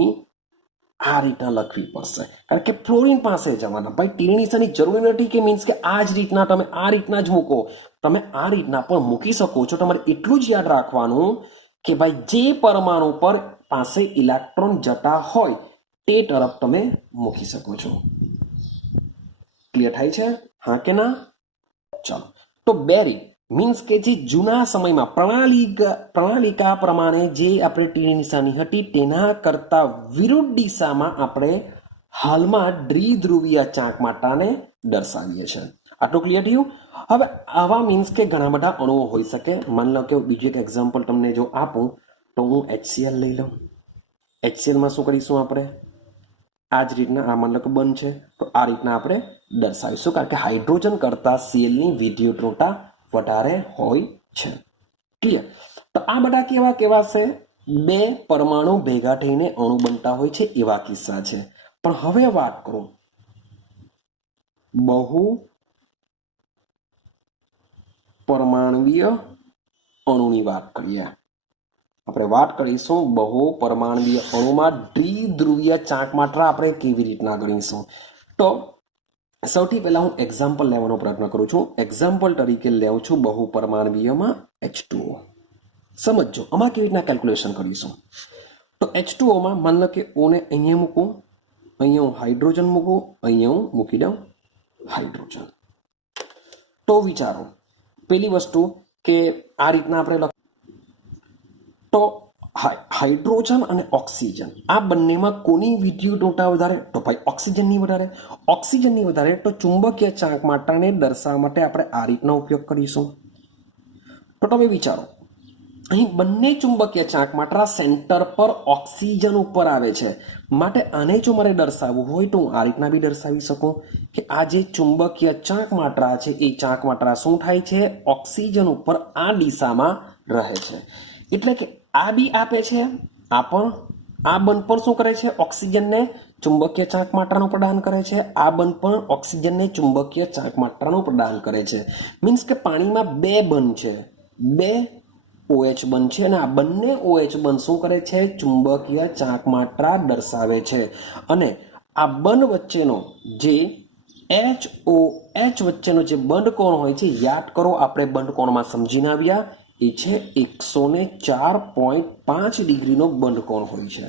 આ રીતના લખવી પડશે, કારણ કે ફ્લોરિન પાસે જવાના. ભાઈ તીરની નિશાની જરૂરી નથી કે મીન્સ કે આ જ રીતના તમે આ રીતના જ મૂકો, તમે આ રીતના પણ મૂકી શકો છો. તમારે એટલું જ યાદ રાખવાનું કે ભાઈ જે પરમાણુ પર પાસે ઇલેક્ટ્રોન જતા હોય તે તરફ તમે મૂકી શકો છો. ક્લિયર થાય છે? હા કે ના? ચાલો, તો બેરિંગ મીન્સ કે જે જૂના સમયમાં પ્રણાલિકા પ્રમાણે જે આપણે ટીની નિશાની હતી તેના કરતા વિરુદ્ધ દિશામાં આપણે હાલમાં દ્વિધ્રુવીય ચાંક માત્રાને દર્શાવીએ છીએ. આટલું ક્લિયર થયું? હવે આવા મીન્સ કે ઘણા બધા અણુઓ હોઈ શકે. માની લો કે બીજું એક એક્ઝામ્પલ તમને જો આપું તો હું HCl લઈ લઉં. HClમાં શું કરીશું આપણે? આ જ રીતના આ માની લો કે બંધ છે તો આ રીતના આપણે દર્શાવીશું, કારણ કે હાઇડ્રોજન કરતા Clની વિદ્યુતઋણતા વધારે હોય છે. ક્લિયર? તો આ બધા કેવા કેવા છે? બે પરમાણુ ભેગા થઈને અણુ બનતા હોય છે એવા કિસ્સા છે. પણ હવે વાત કરું બહુ પરમાણવીય અણુની વાત કરીએ. આપણે વાત કરીશું બહુ પરમાણવીય અણુમાં દ્વિધ્રુવીય ચાંક માત્રા આપણે કેવી રીતના ગણીશું. તો સૌથી પહેલા હું એક્ઝામ્પલ લેવાનો પ્રયત્ન કરું છું. એક્ઝામ્પલ તરીકે લેવું છું બહુ પરમાણવીયમાં H2O. સમજો આમાં કેવી રીતના કેલ્ક્યુલેશન કરીશું. તો H2Oમાં માની લો કે ઓને અહીંયા મૂકું, અહીંયા હું હાઇડ્રોજન મૂકું, અહીંયા હું મૂકી દઉં હાઇડ્રોજન. તો વિચારો પેલી વસ્તુ કે આ રીતના આપણે તો હાઇડ્રોજન અને ઓક્સિજન આ બંનેમાં કોની વિદ્યુતઋણતા વધારે? તો ભાઈ ઓક્સિજનની વધારે. ઓક્સિજનની વધારે તો ચુંબકીય ચાંક માત્રાને દર્શાવવા માટે આપણે આ રીતનો ઉપયોગ કરીશું. તો તમે વિચારો અહીં બંને ચુંબકીય ચાંક માત્રા સેન્ટર પર ઓક્સિજન ઉપર આવે છે, માટે આને જો મારે દર્શાવવું હોય તો હું આ રીતના બી દર્શાવી શકું કે આ જે ચુંબકીય ચાંક માત્રા છે એ ચાંક માત્રા શું થાય છે? ઓક્સિજન ઉપર આ દિશામાં રહે છે. એટલે કે આ બી આપે છે, આ પણ આ બંધ પણ શું કરે છે? ઓક્સિજનને ચુંબકીય ચાંક માત્રાનું પ્રદાન કરે છે. આ બંધ પણ ઓક્સિજનને ચુંબકીય ચાંક માત્રાનું પ્રદાન કરે છે. મીન્સ કે પાણીમાં બે બંધ છે, બે OH બંધ છે અને આ બંને OH બંધ શું કરે છે? ચુંબકીય ચાંક માત્રા દર્શાવે છે. અને આ બંધ વચ્ચેનો જે HOH વચ્ચેનો જે બંધ કોણ હોય છે, યાદ કરો આપણે બંધ કોણમાં સમજીને આવ્યા, એ છે 104.5 ડિગ્રીનો બંધ કોણ હોય છે.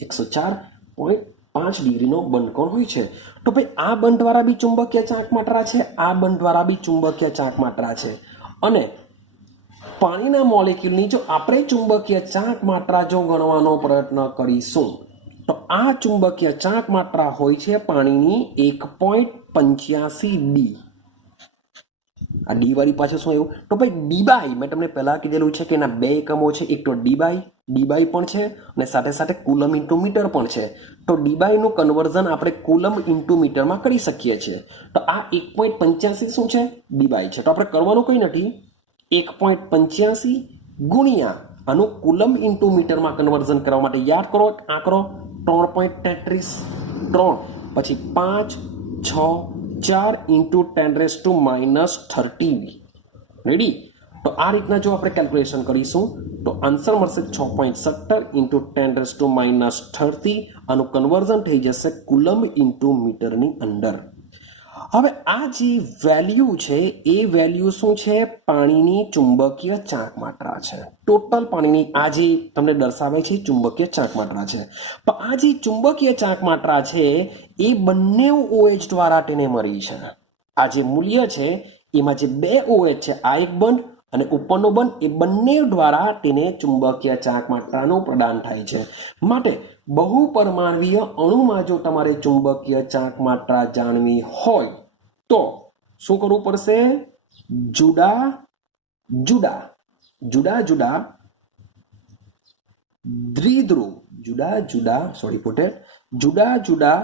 104.5 ડિગ્રીનો બંધ કોણ હોય છે. તો ભાઈ આ બંધ દ્વારા બી ચુંબકીય ચાંક માત્રા છે, આ બંધ દ્વારા બી ચુંબકીય ચાંક માત્રા છે. અને પાણીના મોલેક્યુલની જો આપણે ચુંબકીય ચાંક માત્રા જો ગણવાનો પ્રયત્ન કરીશું તો આ ચુંબકીય ચાંક માત્રા હોય છે પાણીની 1.85 ડી. આ ડી વાળી પાછળ શું આવ્યું? તો ભાઈ ડી બાય, મેં તમને પહેલા કીધેલું છે કે એના બે એકમો છે, એક તો ડી બાય પણ છે અને સાથે સાથે કુલમ ઇન્ટુ મીટર પણ છે. તો ડી બાય નું કન્વર્ઝન આપણે કુલમ ઇન્ટુ મીટરમાં કરી શકીએ છીએ. તો આ 1.85 શું છે? ડી બાય છે. તો આપણે કરવાનું કંઈ નથી, 1.85 ગુણ્યા આનું કુલમ ઇન્ટુ મીટરમાં કન્વર્ઝન કરવા માટે યાદ કરો આંકડો 3.33, 3 પછી 5 6 4 ઇન્ટુ 10⁻³ રેડી. તો આ રીતના જો આપણે કેલ્ક્યુલેશન કરીશું તો આન્સર મળશે 6.17 ઇન્ટુ 10⁻³ આનું કન્વર્ઝન થઈ જશે કુલમ ઇન્ટુ મીટરની અંદર. હવે આ જે વેલ્યુ છે એ વેલ્યુ શું છે? પાણીની ચુંબકીય ચાંક માત્રા છે. ટોટલ પાણીની આ જે તમને દર્શાવે છે ચુંબકીય ચાંક માત્રા છે. પણ આ જે ચુંબકીય ચાંક માત્રા છે એ બંને OH દ્વારા તેને મળી છે. આ જે મૂલ્ય છે એમાં જે બે OH છે, આ એક બંધ અને ઉપરનો બંધ, એ બંને દ્વારા તેને ચુંબકીય ચાંક માત્રાનું પ્રદાન થાય છે. માટે બહુપરમાણવીય અણુમાં જો તમારે ચુંબકીય ચાંક માત્રા જાણવી હોય તો શું કરવું પડશે? જુદા જુદા દ્વિધ્રુવ, જુદા જુદા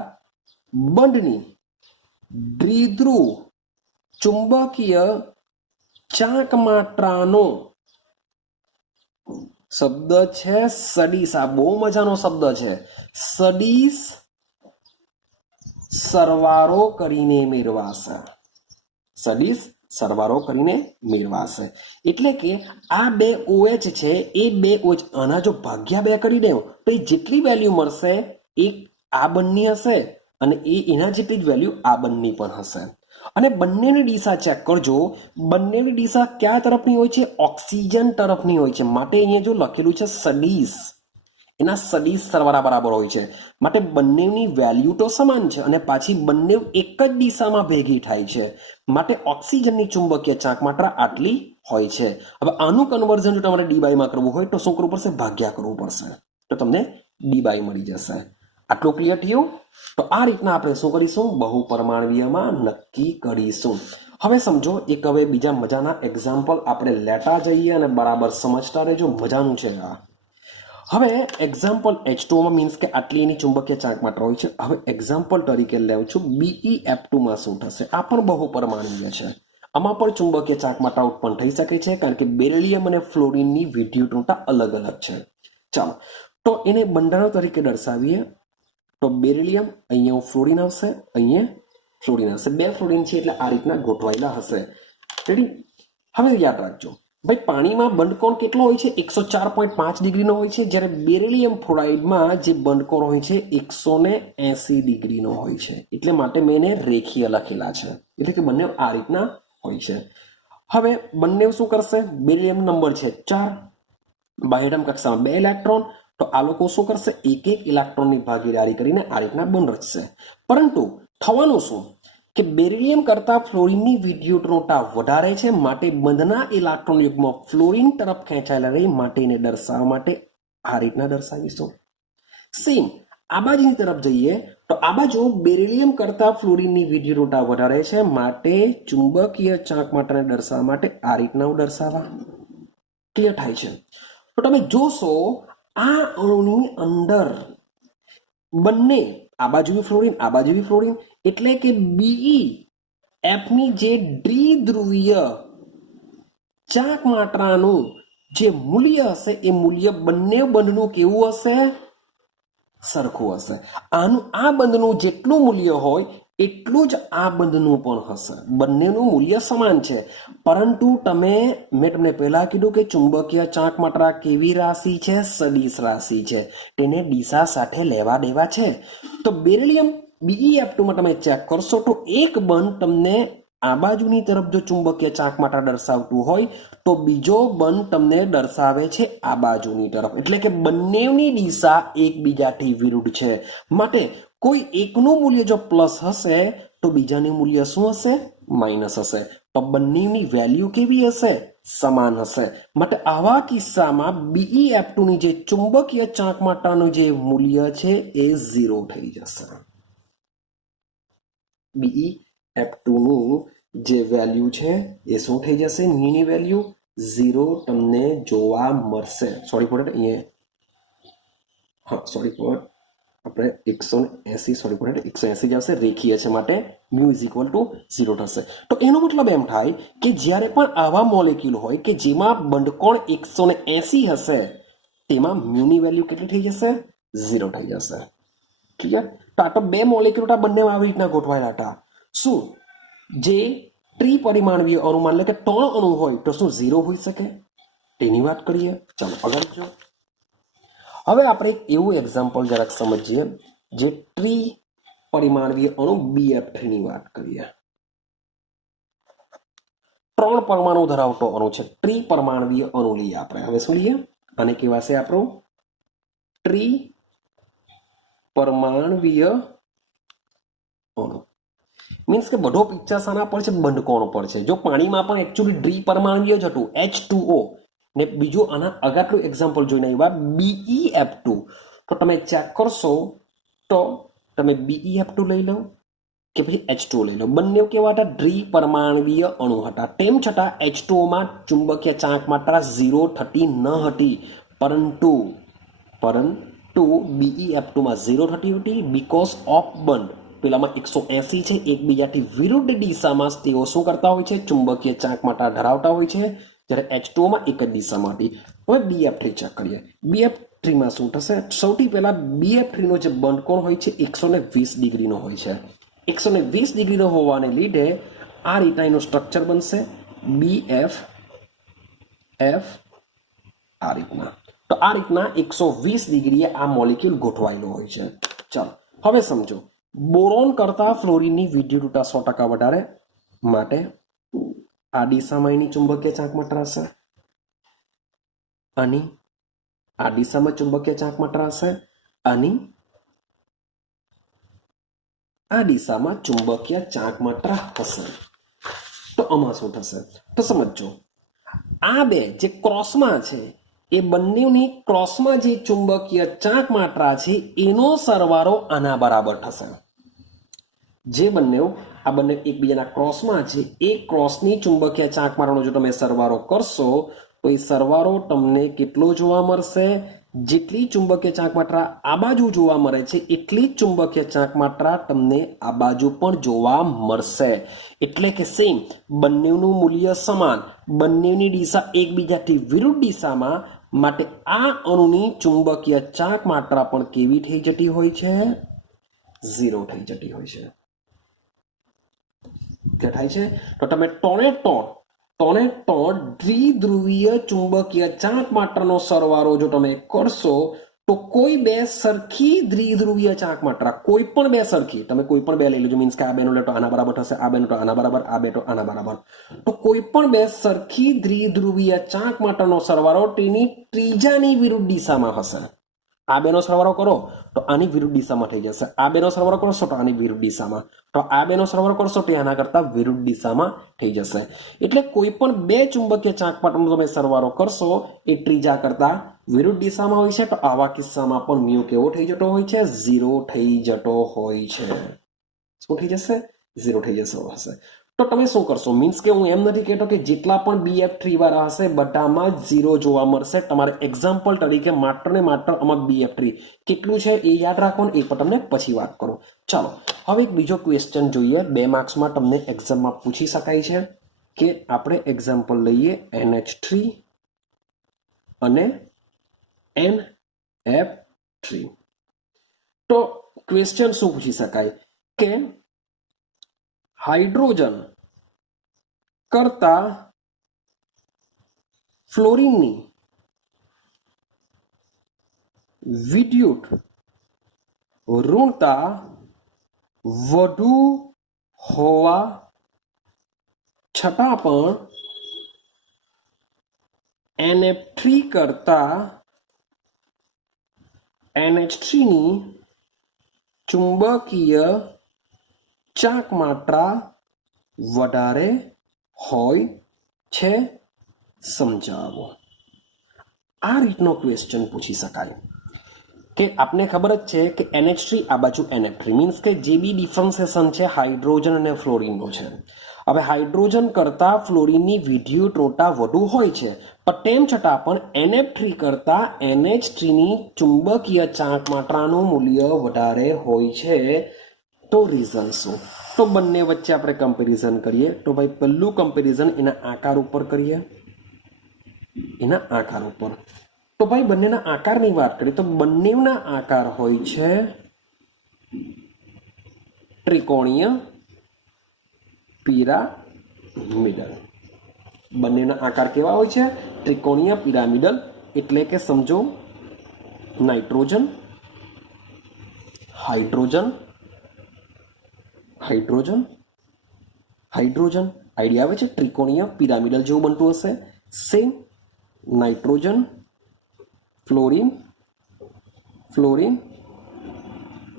બંધની દ્વિધ્રુવ ચુંબકીય ચાંક માત્રાનો શબ્દ છે સદિશ. આ બહુ મજાનો શબ્દ છે. સદિશ સરવાળો કરીને મેળવાશે. સદિશ સરવાળો કરીને મેળવાશે એટલે કે આ બે OH છે એ બે OH આના જો ભાગ્યા 2 કરી દેવો તો એ જેટલી વેલ્યુ મળશે એ આ બંને હશે અને એના જેટલી જ વેલ્યુ આ બંને પણ હશે. અને બંનેની દિશા ચેક કરજો. બંનેની દિશા કયા તરફની હોય છે? ઓક્સિજન તરફની હોય છે. માટે અહીંયા જો લખેલું છે સદિશ, એના સદિશ સરવાળા બરાબર હોય છે. માટે બંનેની વેલ્યુ તો સમાન છે અને પાછી બંને એક જ દિશામાં ભેગી થાય છે. માટે ઓક્સિજનની ચુંબકીય ચાંક માત્રા આટલી હોય છે. હવે આનું કન્વર્ઝન જો તમારે ડી બાયમાં કરવું હોય તો શું કરવું પડશે? ભાગ્યા કરવું પડશે. તો તમને ડી બાય મળી જશે. આટલું ક્લિયર થયું? તો આ રીતના આપણે શું કરીશું? બહુપરમાણવીયમાં નક્કી કરીશું. હવે સમજો એક હવે બીજા મજાના એક્ઝામ્પલ આપણે લેતા જઈએ અને બરાબર સમજતા રહેજો. મજાનું છે આ. હવે એક્ઝામ્પલ H2માં મીન્સ કે આટલી એની ચુંબકીય ચાંક માત્રા હોય છે. હવે એક્ઝામ્પલ તરીકે લેવું છું BeF2માં શું થશે? આ પણ બહુપરમાણવીય છે. આમાં પણ ચુંબકીય ચાંક માત્રા ઉત્પન્ન થઈ શકે છે કારણ કે બેરિલિયમ અને ફ્લોરિનની વિદ્યુતઋણતા અલગ અલગ છે. ચાલો તો એને બંધારણ તરીકે દર્શાવીએ. તો બેરિલિયમ, અહીંયા ફ્લોરિન આવશે, અહીંયા ફ્લોરિન આવશે. બે ફ્લોરિન છે એટલે આ રીતના ગોઠવાયેલા હશે. રેડી? હવે યાદ રાખજો ભાઈ, પાણીમાં બંધકોણ કેટલો હોય છે? 104.5 ડિગ્રીનો હોય છે. જ્યારે બેરિલિયમ ફ્લોરાઇડમાં જે બંધકોણ હોય છે 180 ડિગ્રીનો હોય છે. એટલે માટે મેં એને રેખીય લખેલા છે. એટલે કે બંને આ રીતના હોય છે. હવે બંને શું કરશે? બેરિલિયમ નંબર છે 4, બાહ્યતમ કક્ષામાં 2 ઇલેક્ટ્રોન. તો આ લોકો શું કરશે? એક ઇલેક્ટ્રોનની ભાગીદારી કરીને આ રીતના બંધ રચશે. પરંતુ થવાનું શું કે બેરિલિયમ કરતા ફ્લોરિનની વિદ્યુતઋણતા વધારે છે. માટે બંધના ઇલેક્ટ્રોન યુગ્મ ફ્લોરિન તરફ ખેંચાયેલા રહી. માટે એને દર્શાવવા માટે આ રીતના દર્શાવીશું. સેમ આ બાજુની તરફ જઈએ તો આ બાજુ બેરિલિયમ કરતા ફ્લોરિનની વિદ્યુતઋણતા વધારે છે. માટે ચુંબકીય ચાંક માત્રાને દર્શાવવા માટે આ રીતના દર્શાવવા. ક્લિયર થાય છે? તો તમે જોશો આ અણુની અંદર બંને આ બાજુ ફ્લોરિન, આ બાજુ ફ્લોરિન, એટલે કે BeF ની જે દ્વિધ્રુવીય ચાંક માત્રાનું જે મૂલ્ય હશે એ મૂલ્ય બંને બંધનું કેવું હશે? સરખું હશે. આનું આ બંધનું જેટલું મૂલ્ય હોય એટલું જ આ બંધનું પણ હશે. બંનેનું મૂલ્ય સમાન છે. પરંતુ મેં તમને પહેલા કીધું કે ચુંબકીય ચાંક માત્રા કેવી રાશિ છે? સદિશ રાશિ છે. તેને દિશા સાથે લેવા દેવા છે. તો બેરિલિયમ BeF2માં તમે ચેક કરશો તો એક બંધ તમને આ બાજુની તરફ જો ચુંબકીય ચાંક માત્રા દર્શાવતું હોય તો બીજો બંધ તમને દર્શાવે છે આ બાજુની તરફ. એટલે કે બંનેની દિશા એકબીજાથી વિરુદ્ધ છે. માટે કોઈ એકનું મૂલ્ય જો પ્લસ હશે તો બીજાનું મૂલ્ય શું હશે? માઇનસ હશે. તો બંનેની વેલ્યુ કેવી હશે? સમાન હશે. માટે આવા કિસ્સામાં BeF2 ની જે ચુંબકીય ચાંક માત્રાનું જે મૂલ્ય છે એ 0 થઈ જશે. BeF2 નું જે વેલ્યુ છે એ શું થઈ જશે? ની વેલ્યુ 0 તમને જોવા મળશે. સોરી ફોર અહીંયા સોરી ફોર આપણે 180 સોરી ફોર 180 જ આવશે, રેખીય છે માટે મ્યુ ઇઝ ઇક્વલ ટુ 0 થશે. તો એનો મતલબ એમ થાય કે જ્યારે પણ આવા મોલેક્યુલ હોય કે જેમાં બંધકોણ 180 હશે તેમાં મ્યુની વેલ્યુ કેટલી થઈ જશે? 0 થઈ જશે. ક્લિયર? તો આ તો બે મોલેક્યુલ હતા, બંને આવી રીતના ગોઠવાયેલા હતા. શું જે ત્રિપરિમાણીય અણુ માની લે કે 3 અણુ હોય તો શું 0 હોઈ શકે? તેની વાત કરીએ. ચાલો આગળ જો. હવે આપણે એક એવું એક્ઝામ્પલ જરાક સમજીએ જે ત્રિપરિમાણીય અણુ BF3 ની વાત કરીએ. 3 પરમાણુ ધરાવતો અણુ છે, ત્રિપરમાણવીય અણુ લઈએ આપણે. હવે શું લઈએ? આને કહેવાશે આપણું ત્રિપરમાણવીય અણુ. મીન્સ કે બધો પિક્ચર શાના પર છે? બંધકોણ પર છે. જો પાણીમાં પણ એકચ્યુઅલી દ્વિપરમાણવીય જ હતું, H2O, ને બીજું આના આગળનું એક્ઝામ્પલ જોઈને આવ્યા BeF2. તો તમે ચેક કરશો તો તમે BeF2 લઈ લો કે પછી H2O લઈ લો, બંને કેવા હતા? દ્વિપરમાણવીય અણુ હતા. તેમ છતાં H2O માં ચુંબકીય ચાંક માત્રા 0 થતી ન હતી, પરંતુ BeF2 માં 0 થતી હતી બીકોઝ ઓફ બંધ. પેલામાં 180 છે, એકબીજાથી વિરુદ્ધ દિશામાં તેઓ શું કરતા હોય છે? ચુંબકીય ચાંક માત્રા ધરાવતા હોય છે, જ્યારે H2O માં એક જ દિશામાં હતી. હવે BF3 ચેક કરીએ. BF3 માં શું થશે? સૌથી પહેલા BF3 નો જે બંધકોણ હોય છે 120 ડિગ્રીનો હોય છે. 120 ડિગ્રીનો હોવાને લીધે આ રીતના એનું સ્ટ્રક્ચર બનશે BF આ રીતના. તો આ રીતના 120 ડિગ્રીએ આ મોલેક્યુલ ગોઠવાયેલો હોય છે. ચાલો હવે સમજો. બોરોન કરતા ફ્લોરિનની વિદ્યુતતા 100% વધારે, માટે આ દિશામાં એની ચુંબકીય ચાંક માત્રા હશે, આની આ દિશામાં ચુંબકીય ચાંક માત્રા હશે, આની આ દિશામાં ચુંબકીય ચાંક માત્રા હશે. તો આમાં શું થશે? તો સમજો, આ બે જે ક્રોસમાં છે એ બંનેની ક્રોસમાં જે ચુંબકીય ચાંક માત્રા છે એનો સરવાળો આના બરાબર થશે. જે બંને આ બંને એકબીજાના ક્રોસમાં છે એ ક્રોસની ચુંબકીય ચાંક માત્રાનો જો તમે સરવાળો કરશો તો એ સરવાળો તમને કેટલો જોવા મળશે? જેટલી ચુંબકીય ચાંક માત્રા આ બાજુ જોવા મળે છે એટલી જ ચુંબકીય ચાંક માત્રા તમને આ બાજુ પણ જોવા મળશે. એટલે કે સેમ, બંનેનું મૂલ્ય સમાન, બંનેની દિશા એકબીજાથી વિરુદ્ધ દિશામાં, માટે આ અણુની ચુંબકીય ચાંક માત્રા પણ કેવી થઈ જતી હોય છે? 0 થઈ જતી હોય છે. થાય છે. તો તમે ત્રણે ત્રણ દ્વિધ્રુવીય ચુંબકીય ચાંક માત્રાનો સરવાળો જો તમે કરશો તો કોઈ બે સરખી દ્વિધ્રુવીય ચાંક માત્રા, કોઈ પણ બે સરખી, તમે કોઈ પણ બે લઈ લેજો, મીન્સ કે આ બેનો લે તો આના બરાબર થશે, આ બેનો તો આના બરાબર, આ બે તો આના બરાબર. તો કોઈ પણ બે સરખી દ્વિધ્રુવીય ચાંક માત્રાનો સરવાળો તેની ત્રિજ્યાની વિરુદ્ધ દિશામાં હશે. આ બેનો સરવાળો કરો તો આની વિરુદ્ધ દિશામાં થઈ જશે, આ બેનો સરવાળો કરશો તો આની વિરુદ્ધ દિશામાં, તો આ બેનો સરવાળો કરશો તો આના કરતા વિરુદ્ધ દિશામાં થઈ જશે. એટલે કોઈ પણ બે ચુંબકીય ચાંક માત્રાનો તમે સરવાળો કરશો એ ત્રીજા કરતા વિરુદ્ધ દિશામાં હોય છે. તો આવા કિસ્સામાં પણ મ્યુ કેવો થઈ જતો હોય છે? 0 થઈ જતો હોય છે. શું થઈ જશે? 0 થઈ જશે. તો તમે શું કરશો? મીન્સ કે હું એમ નથી કહેતો કે જેટલા પણ BF3 વાળા હશે બધામાં જ 0 જોવા મળશે. તમારે એક્ઝામ્પલ તરીકે માત્ર ને માત્ર આમાં BF3 કેટલું છે એ યાદ રાખો ને એ પણ તમને પછી વાત કરો. ચાલો હવે એક બીજો ક્વેશ્ચન જોઈએ. 2 માર્ક્સમાં તમને એક્ઝામમાં પૂછી શકાય છે કે આપણે એક્ઝામ્પલ લઈએ NH3 અને NF3. તો ક્વેશ્ચન શું પૂછી શકાય કે હાઇડ્રોજન કરતા ફ્લોરિનની વિદ્યુત ઋણતા વધુ હોવા છતાં પણ NF3 કરતા NH3 ની ચુંબકીય ચાંક માત્રા વધારે હોય છે સમજાવો. આ રીતનો ક્વેશ્ચન પૂછી શકાય કે આપને ખબર જ છે કે NH3 આ બાજુ NF3 મીન્સ કે જે બી ડિફરન્સિએશન છે હાઇડ્રોજન અને ફ્લોરિનનો છે. હવે હાઇડ્રોજન કરતા ફ્લોરિનની વિદ્યુતઋણતા વધુ હોય છે, પણ તેમ છતાં પણ NF3 કરતા NH3ની ચુંબકીય ચાંક માત્રાનું મૂલ્ય વધારે હોય છે. તો રીઝન શું? તો બંને વચ્ચે આપણે કમ્પેરિઝન કરીએ તો ભાઈ પહેલું કમ્પેરિઝન એના આકાર ઉપર કરીએ. એના આકાર ઉપર તો ભાઈ બંનેના આકારની વાત કરીએ તો બંનેના આકાર હોય છે ત્રિકોણીય પિરામિડલ. બંનેના આકાર કેવા હોય છે? ત્રિકોણીય પિરામિડલ. એટલે કે સમજો nitrogen, hydrogen, hydrogen, hydrogen. Idea આવે છે? ત્રિકોણીય પિરામિડલ જેવું બનતું હશે. Same nitrogen, fluorine, fluorine,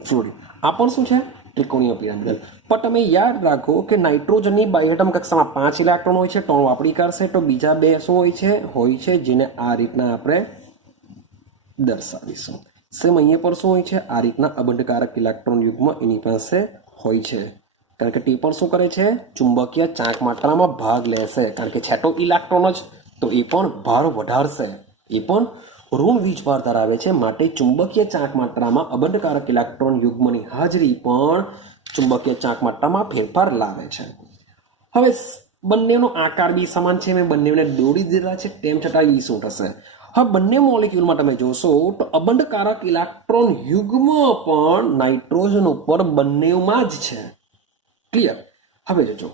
fluorine. આ પણ શું છે? ત્રિકોણીય પિરામિડલ. પણ તમે યાદ રાખો કે નાઇટ્રોજનની બાહ્યતમ કક્ષામાં 5 ઇલેક્ટ્રોન હોય છે, 3 વાપરી કાઢશે, તો બીજા 2 શું હોય છે જેને આ રીતના આપણે દર્શાવીશું. સેમ અહીંયા પર શું હોય છે? આ રીતના અબંધકારક ઇલેક્ટ્રોન યુગ્મ એની પાસે હોય છે, કારણ કે તે પણ શું કરે છે? ચુંબકીય ચાંક માત્રામાં ભાગ લેશે, કારણ કે છે તો ઇલેક્ટ્રોન જ, તો એ પણ ભાર વધારશે. એ પણ ઋણ વીજભાર ધરાવે છે, માટે ચુંબકીય ચાંક માત્રામાં અબંધકારક ઇલેક્ટ્રોન યુગ્મની હાજરી પણ ચુંબકીય ચાંક માત્રામાં ફેરફાર લાવે છે. હવે બંનેનો આકાર બી સમાન છે, મેં બંનેને દોરી દીધા છે, તેમ છતાં એ શું થશે? હવે બંને મોલિક્યુલમાં તમે જોશો તો અબંધકારક ઇલેક્ટ્રોન યુગ્મ પણ નાઇટ્રોજન ઉપર બંનેમાં જ છે. ક્લિયર? હવે જોજો,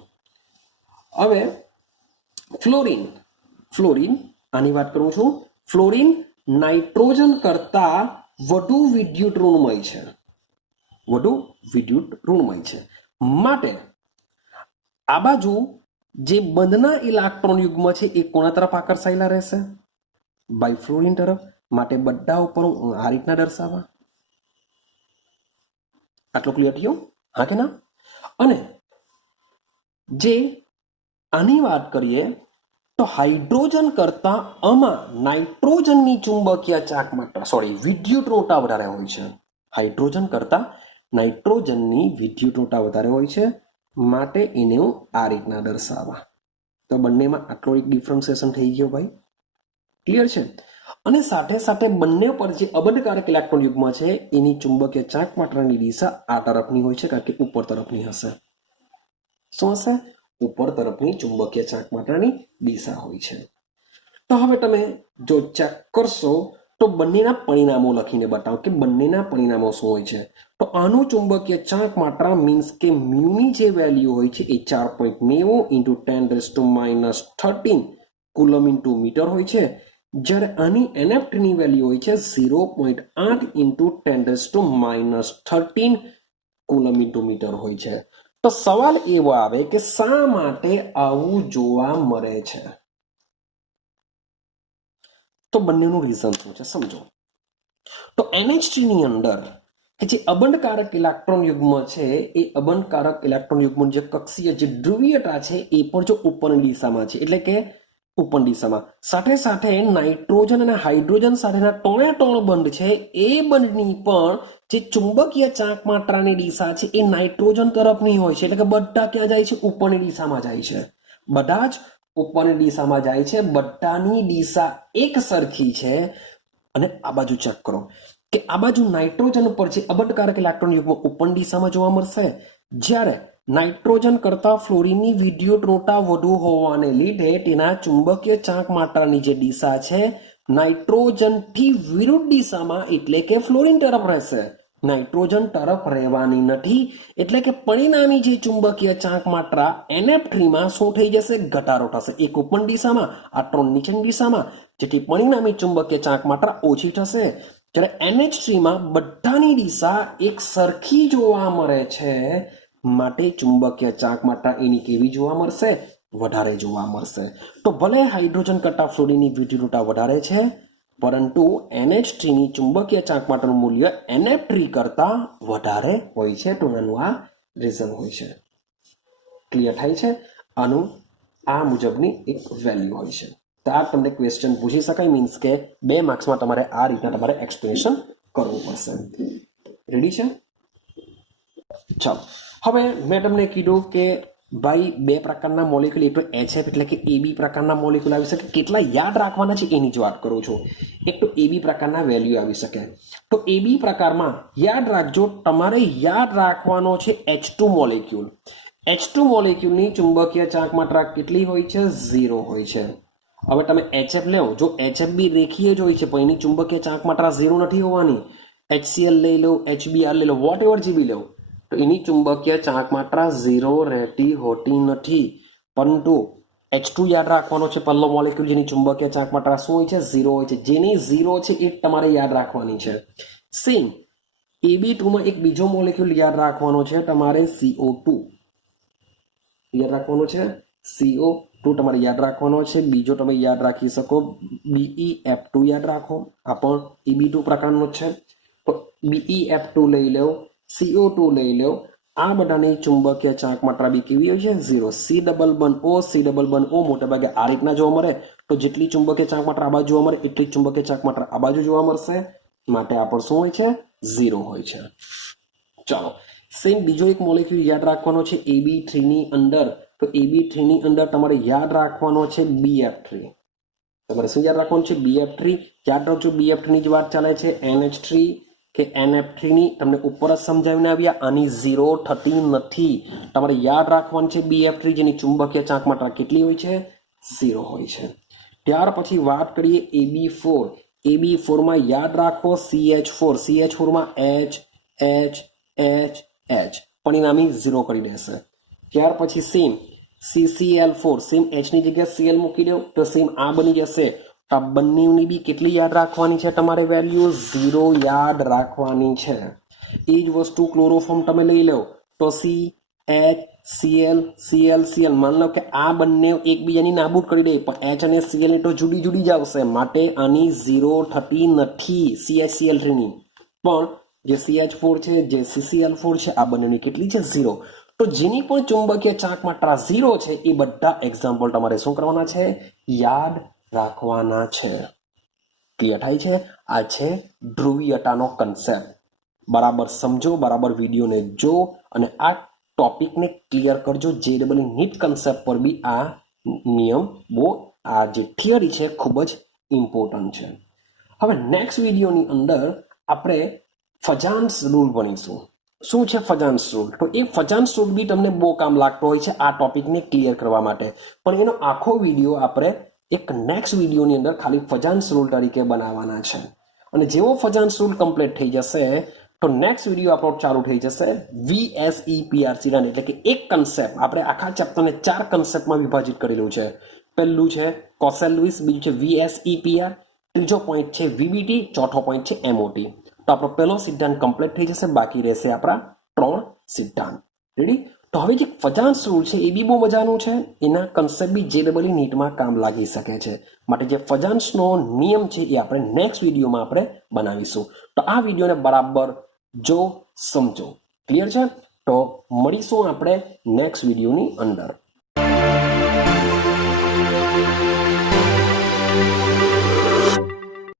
હવે ફ્લોરિન, ફ્લોરિન આની વાત કરું છું. ફ્લોરિન નાઇટ્રોજન કરતા વધુ વિદ્યુત ઋણમય છે, વધુ વિદ્યુત ઋણમય છે. માટે આ બાજુ જે બંધના ઇલેક્ટ્રોન યુગ્મ છે એ કોના તરફ આકર્ષાયેલા રહેશે? બાય ફ્લોરિન તરફ. માટે બધા ઉપર આ રીતના દર્શાવવા. આટલું ક્લિયર થયું? હા કે ના? અને જે આની વાત કરીએ તો હાઇડ્રોજન કરતા આમાં નાઇટ્રોજનની ચુંબકીય ચાંક માત્રા વિદ્યુતઋણતા વધારે હોય છે. હાઇડ્રોજન કરતા નાઇટ્રોજનની વિદ્યુતઋણતા વધારે હોય છે, માટે એને હું આ રીતના દર્શાવવા. તો બંનેમાં આટલો એક ડિફરન્સિએશન થઈ ગયો ભાઈ. ક્લિયર છે? અને સાથે સાથે બંને પર જે અબંધકારક ઇલેક્ટ્રોન યુગ્મ છે એની ચુંબકીય ચાંક માત્રાની દિશા આ તરફની હોય છે, કારણ કે ઉપર તરફની હશે. શું હશે? ઉપર તરફની ચુંબકીય ચાંક માત્રાની દિશા હોય છે. તો હવે તમે જો ચેક કરશો તો બંનેના પરિણામો લખીને બતાવો કે બંનેના પરિણામો શું હોય છે. તો આનું ચુંબકીય ચાંક માત્રા મીન્સ કે મ્યુની જે વેલ્યુ હોય છે એ 4.90 × 10⁻13 કુલમ ઇન્ટુ મીટર હોય છે, જ્યારે આની NF3ની વેલ્યુ હોય છે 0.8 × 10⁻13 કુલમ ઇન્ટુ મીટર હોય છે. તો સવાલ એવો આવે કે શા માટે આવું જોવા મળે છે? તો બંનેનું રીઝન શું છે સમજો. તો NH3 ની અંદર કે જે અબંધકારક ઇલેક્ટ્રોન યુગ્મ છે એ અબંધકારક ઇલેક્ટ્રોન યુગ્મ જે કક્ષીય જે ધ્રુવીયતા છે એ પણ જો ઉપરની દિશામાં છે, એટલે કે ઉપરની દિશામાં. સાથે સાથે નાઇટ્રોજન અને હાઇડ્રોજન સાથેના 3 બંધ છે એ બંધની પણ જે ચુંબકીય ચાંક માત્રાની દિશા છે એ નાઇટ્રોજન તરફની હોય છે, એટલે કે બધા ક્યાં જાય છે? ઉપરની દિશામાં જાય છે. બધા જ ઉપરની દિશામાં જાય છે, બધાની દિશા એક સરખી છે. અને આ બાજુ ચેક કરો કે આ બાજુ નાઇટ્રોજન ઉપર છે અબંધકારક ઇલેક્ટ્રોન યુગ્મ ઉપરની દિશામાં જોવા મળશે, જ્યારે નાઇટ્રોજન કરતા ફ્લોરિનની વિદ્યુતઋણતા વધુ હોવાને લીધે તેના ચુંબકીય ચાંક માત્રાની જે દિશા છે નાઇટ્રોજનથી વિરુદ્ધ દિશામાં, એટલે કે ફ્લોરિન તરફ રહેશે, નાઇટ્રોજન તરફ રહેવાની નથી. એટલે કે પરિણામી જે ચુંબકીય ચાંક માત્રા NF3માં શું થઈ જશે? ઘટાડો થશે. એક ઉપરની દિશામાં, આ 3 નીચેની દિશામાં, જેથી પરિણામી ચુંબકીય ચાંક માત્રા ઓછી થશે. જ્યારે NH3માં બધાની દિશા એક સરખી જોવા મળે છે, માટે ચુંબકીય ચાંક માત્રા એની કેવી જોવા મળશે? વધારે જોવા મળશે. તો ભલે હાઇડ્રોજન કરતા ફ્લોરિનની વિદ્યુતઋણતા વધારે છે, પરંતુ NH3ની ચુંબકીય ચાંક માત્રાનું મૂલ્ય NF3 કરતા વધારે હોય છે. તો એનું આ રીઝન હોય છે. ક્લિયર થાય છે? આનું આ મુજબની એક વેલ્યુ હોય છે. તો આ તમને ક્વેશ્ચન પૂછી શકાય, મીન્સ કે 2 માર્ક્સમાં તમારે આ રીતના તમારે એક્સપ્લેનેશન કરવું પડશે. રેડી છે? ચાલો, હવે મેં તમને કીધું કે ભાઈ 2 પ્રકારના મોલેક્યુલ, એક તો HF એટલે કે AB પ્રકારના મોલેક્યુલ આવી શકે. કેટલા યાદ રાખવાના છે એની જ વાત કરું છું. એક તો AB પ્રકારના વેલ્યુ આવી શકે. તો AB પ્રકારમાં યાદ રાખજો, તમારે યાદ રાખવાનો છે H2 મોલેક્યુલ. H2 મોલેક્યુલની ચુંબકીય ચાંક માત્રા કેટલી હોય છે? 0 હોય છે. હવે તમે HF લો, જો HF બી રેખીય જ હોય છે પણ એની ચુંબકીય ચાંક માત્રા 0 નથી હોવાની. HCl લઈ લો, HBr લઈ લો, વોટ એવર જે બી લો, તો એની ચુંબકીય ચાંક માત્રા 0 રહેતી હોતી નથી. પરંતુ H2 યાદ રાખવાનો છે, પહેલો મોલેક્યુલ જેની ચુંબકીય ચાંક માત્રા શું હોય છે? 0 હોય છે. જેની 0 છે એ તમારે યાદ રાખવાની છે. સેમ AB2 માં એક બીજો મોલેક્યુલ યાદ રાખવાનો છે તમારે, CO2 યાદ રાખવાનો છે. CO2 તમારે યાદ રાખવાનો છે. બીજો તમે યાદ રાખી શકો BeF2 યાદ રાખો, આ પણ AB2 પ્રકારનો છે. તો BeF2 લઈ લો, CO2 લઈ લો, આ બધાની ચુંબકીય ચાંક માત્રા બી કેવી હોય છે? 0. C ડબલ બોન્ડ O મોટાભાગે આ રીતના જોવા મળે. તો જેટલી ચુંબકીય ચાંક માત્રા આ બાજુ જોવા મળે એટલી ચુંબકીય ચાંક માત્રા આ બાજુ જોવા મળશે. માટે આ પણ શું હોય છે? 0 હોય છે. ચાલો, સેમ બીજો એક મોલેક્યુલ યાદ રાખવાનો છે AB3 ની અંદર. તો AB3 ની અંદર તમારે યાદ રાખવાનો છે BF3. તમારે શું યાદ રાખવાનું છે? BF3. યાદ રાખજો, BF3 ની જ વાત ચાલે છે. NH3 કે NF3 ની તમને ઉપર જ સમજાવીને આવ્યા. આની 0 થતી નથી. તમારે યાદ રાખવાનું છે BF3 જેની ચુંબકીય ચાંક માત્રા કેટલી હોય છે? 0 હોય છે. ત્યાર પછી વાત કરીએ AB4. AB4 માં યાદ રાખો CH4. CH4 માં H પરિણામી 0 કરી દેશે. ત્યાર પછી સેમ CCl4, સેમ H ની જગ્યાએ Cl મૂકી દો તો સેમ આ બની જશે. આ બંનેની બી કેટલી યાદ રાખવાની છે તમારે વેલ્યુ? 0 યાદ રાખવાની છે. એ જ વસ્તુ ક્લોરોફોર્મ તમે લઈ લો તો CH, Cl, માન લો કે આ બંને એકબીજાની નાબૂદ કરી દે પણ H અને Cl ની તો જુદી જુદી જ આવશે. માટે આની 0 થતી નથી CHCl3 ની. પણ જે CH4 છે, જે CCl4 છે, આ બંનેની કેટલી છે? 0. તો જેની પણ ચુંબકીય ચાંક માત્રા 0 છે એ બધા એક્ઝામ્પલ તમારે શું કરવાના છે? યાદ રાખવાના છે. ક્લિયર થાય છે? આ છે ધ્રુવીયતાનો કન્સેપ્ટ. બરાબર સમજો, બરાબર વિડીયોને જો અને આ ટોપિકને ક્લિયર કરજો. JEE નીટ કન્સેપ્ટ પર બી આ નિયમ આ જે થિયરી છે ખૂબ જ ઇમ્પોર્ટન્ટ છે. હવે નેક્સ્ટ વિડીયોની અંદર આપણે ફજાન્સ રૂલ ભણીશું. શું છે ફજાન્સ રૂલ? તો એ ફજાન્સ રૂલ બી તમને બહુ કામ લાગતો હોય છે આ ટોપિકને ક્લિયર કરવા માટે. પણ એનો આખો વિડીયો આપણે એક નેક્સ્ટ વિડીયોની અંદર ખાલી ફજાન્સ રૂલ તરીકે બનાવવાના છે. અને જેવો ફજાન્સ રૂલ કમ્પ્લીટ થઈ જશે તો નેક્સ્ટ વિડીયો આપણો ચાલુ થઈ જશે VSEPR સિદ્ધાંત. એટલે કે એક કન્સેપ્ટ આપણે આખા ચેપ્ટરને 4 કન્સેપ્ટમાં વિભાજિત કરેલું છે. પહેલું છે કોસેલ લુઈસ, બીજું છે VSEPR, ત્રીજો પોઈન્ટ છે VBT, ચોથો પોઈન્ટ છે MOT. તો આપણો પહેલો સિદ્ધાંત કમ્પ્લીટ થઈ જશે. બાકી રહેશે આપણા 3 સિદ્ધાંત. રેડી? તો હવે જે ફજાન્સ રૂલ છે એ બી બહુ મજાનું છે. એના કન્સેપ્ટ બી JEE નીટમાં કામ લાગી શકે છે. માટે જે ફજાન્સનો નિયમ છે એ આપણે નેક્સ્ટ વિડીયોમાં આપણે બનાવીશું. તો આ વિડીયોને બરાબર જો સમજો. ક્લિયર છે? તો મળીશું આપણે નેક્સ્ટ વિડીયોની અંદર.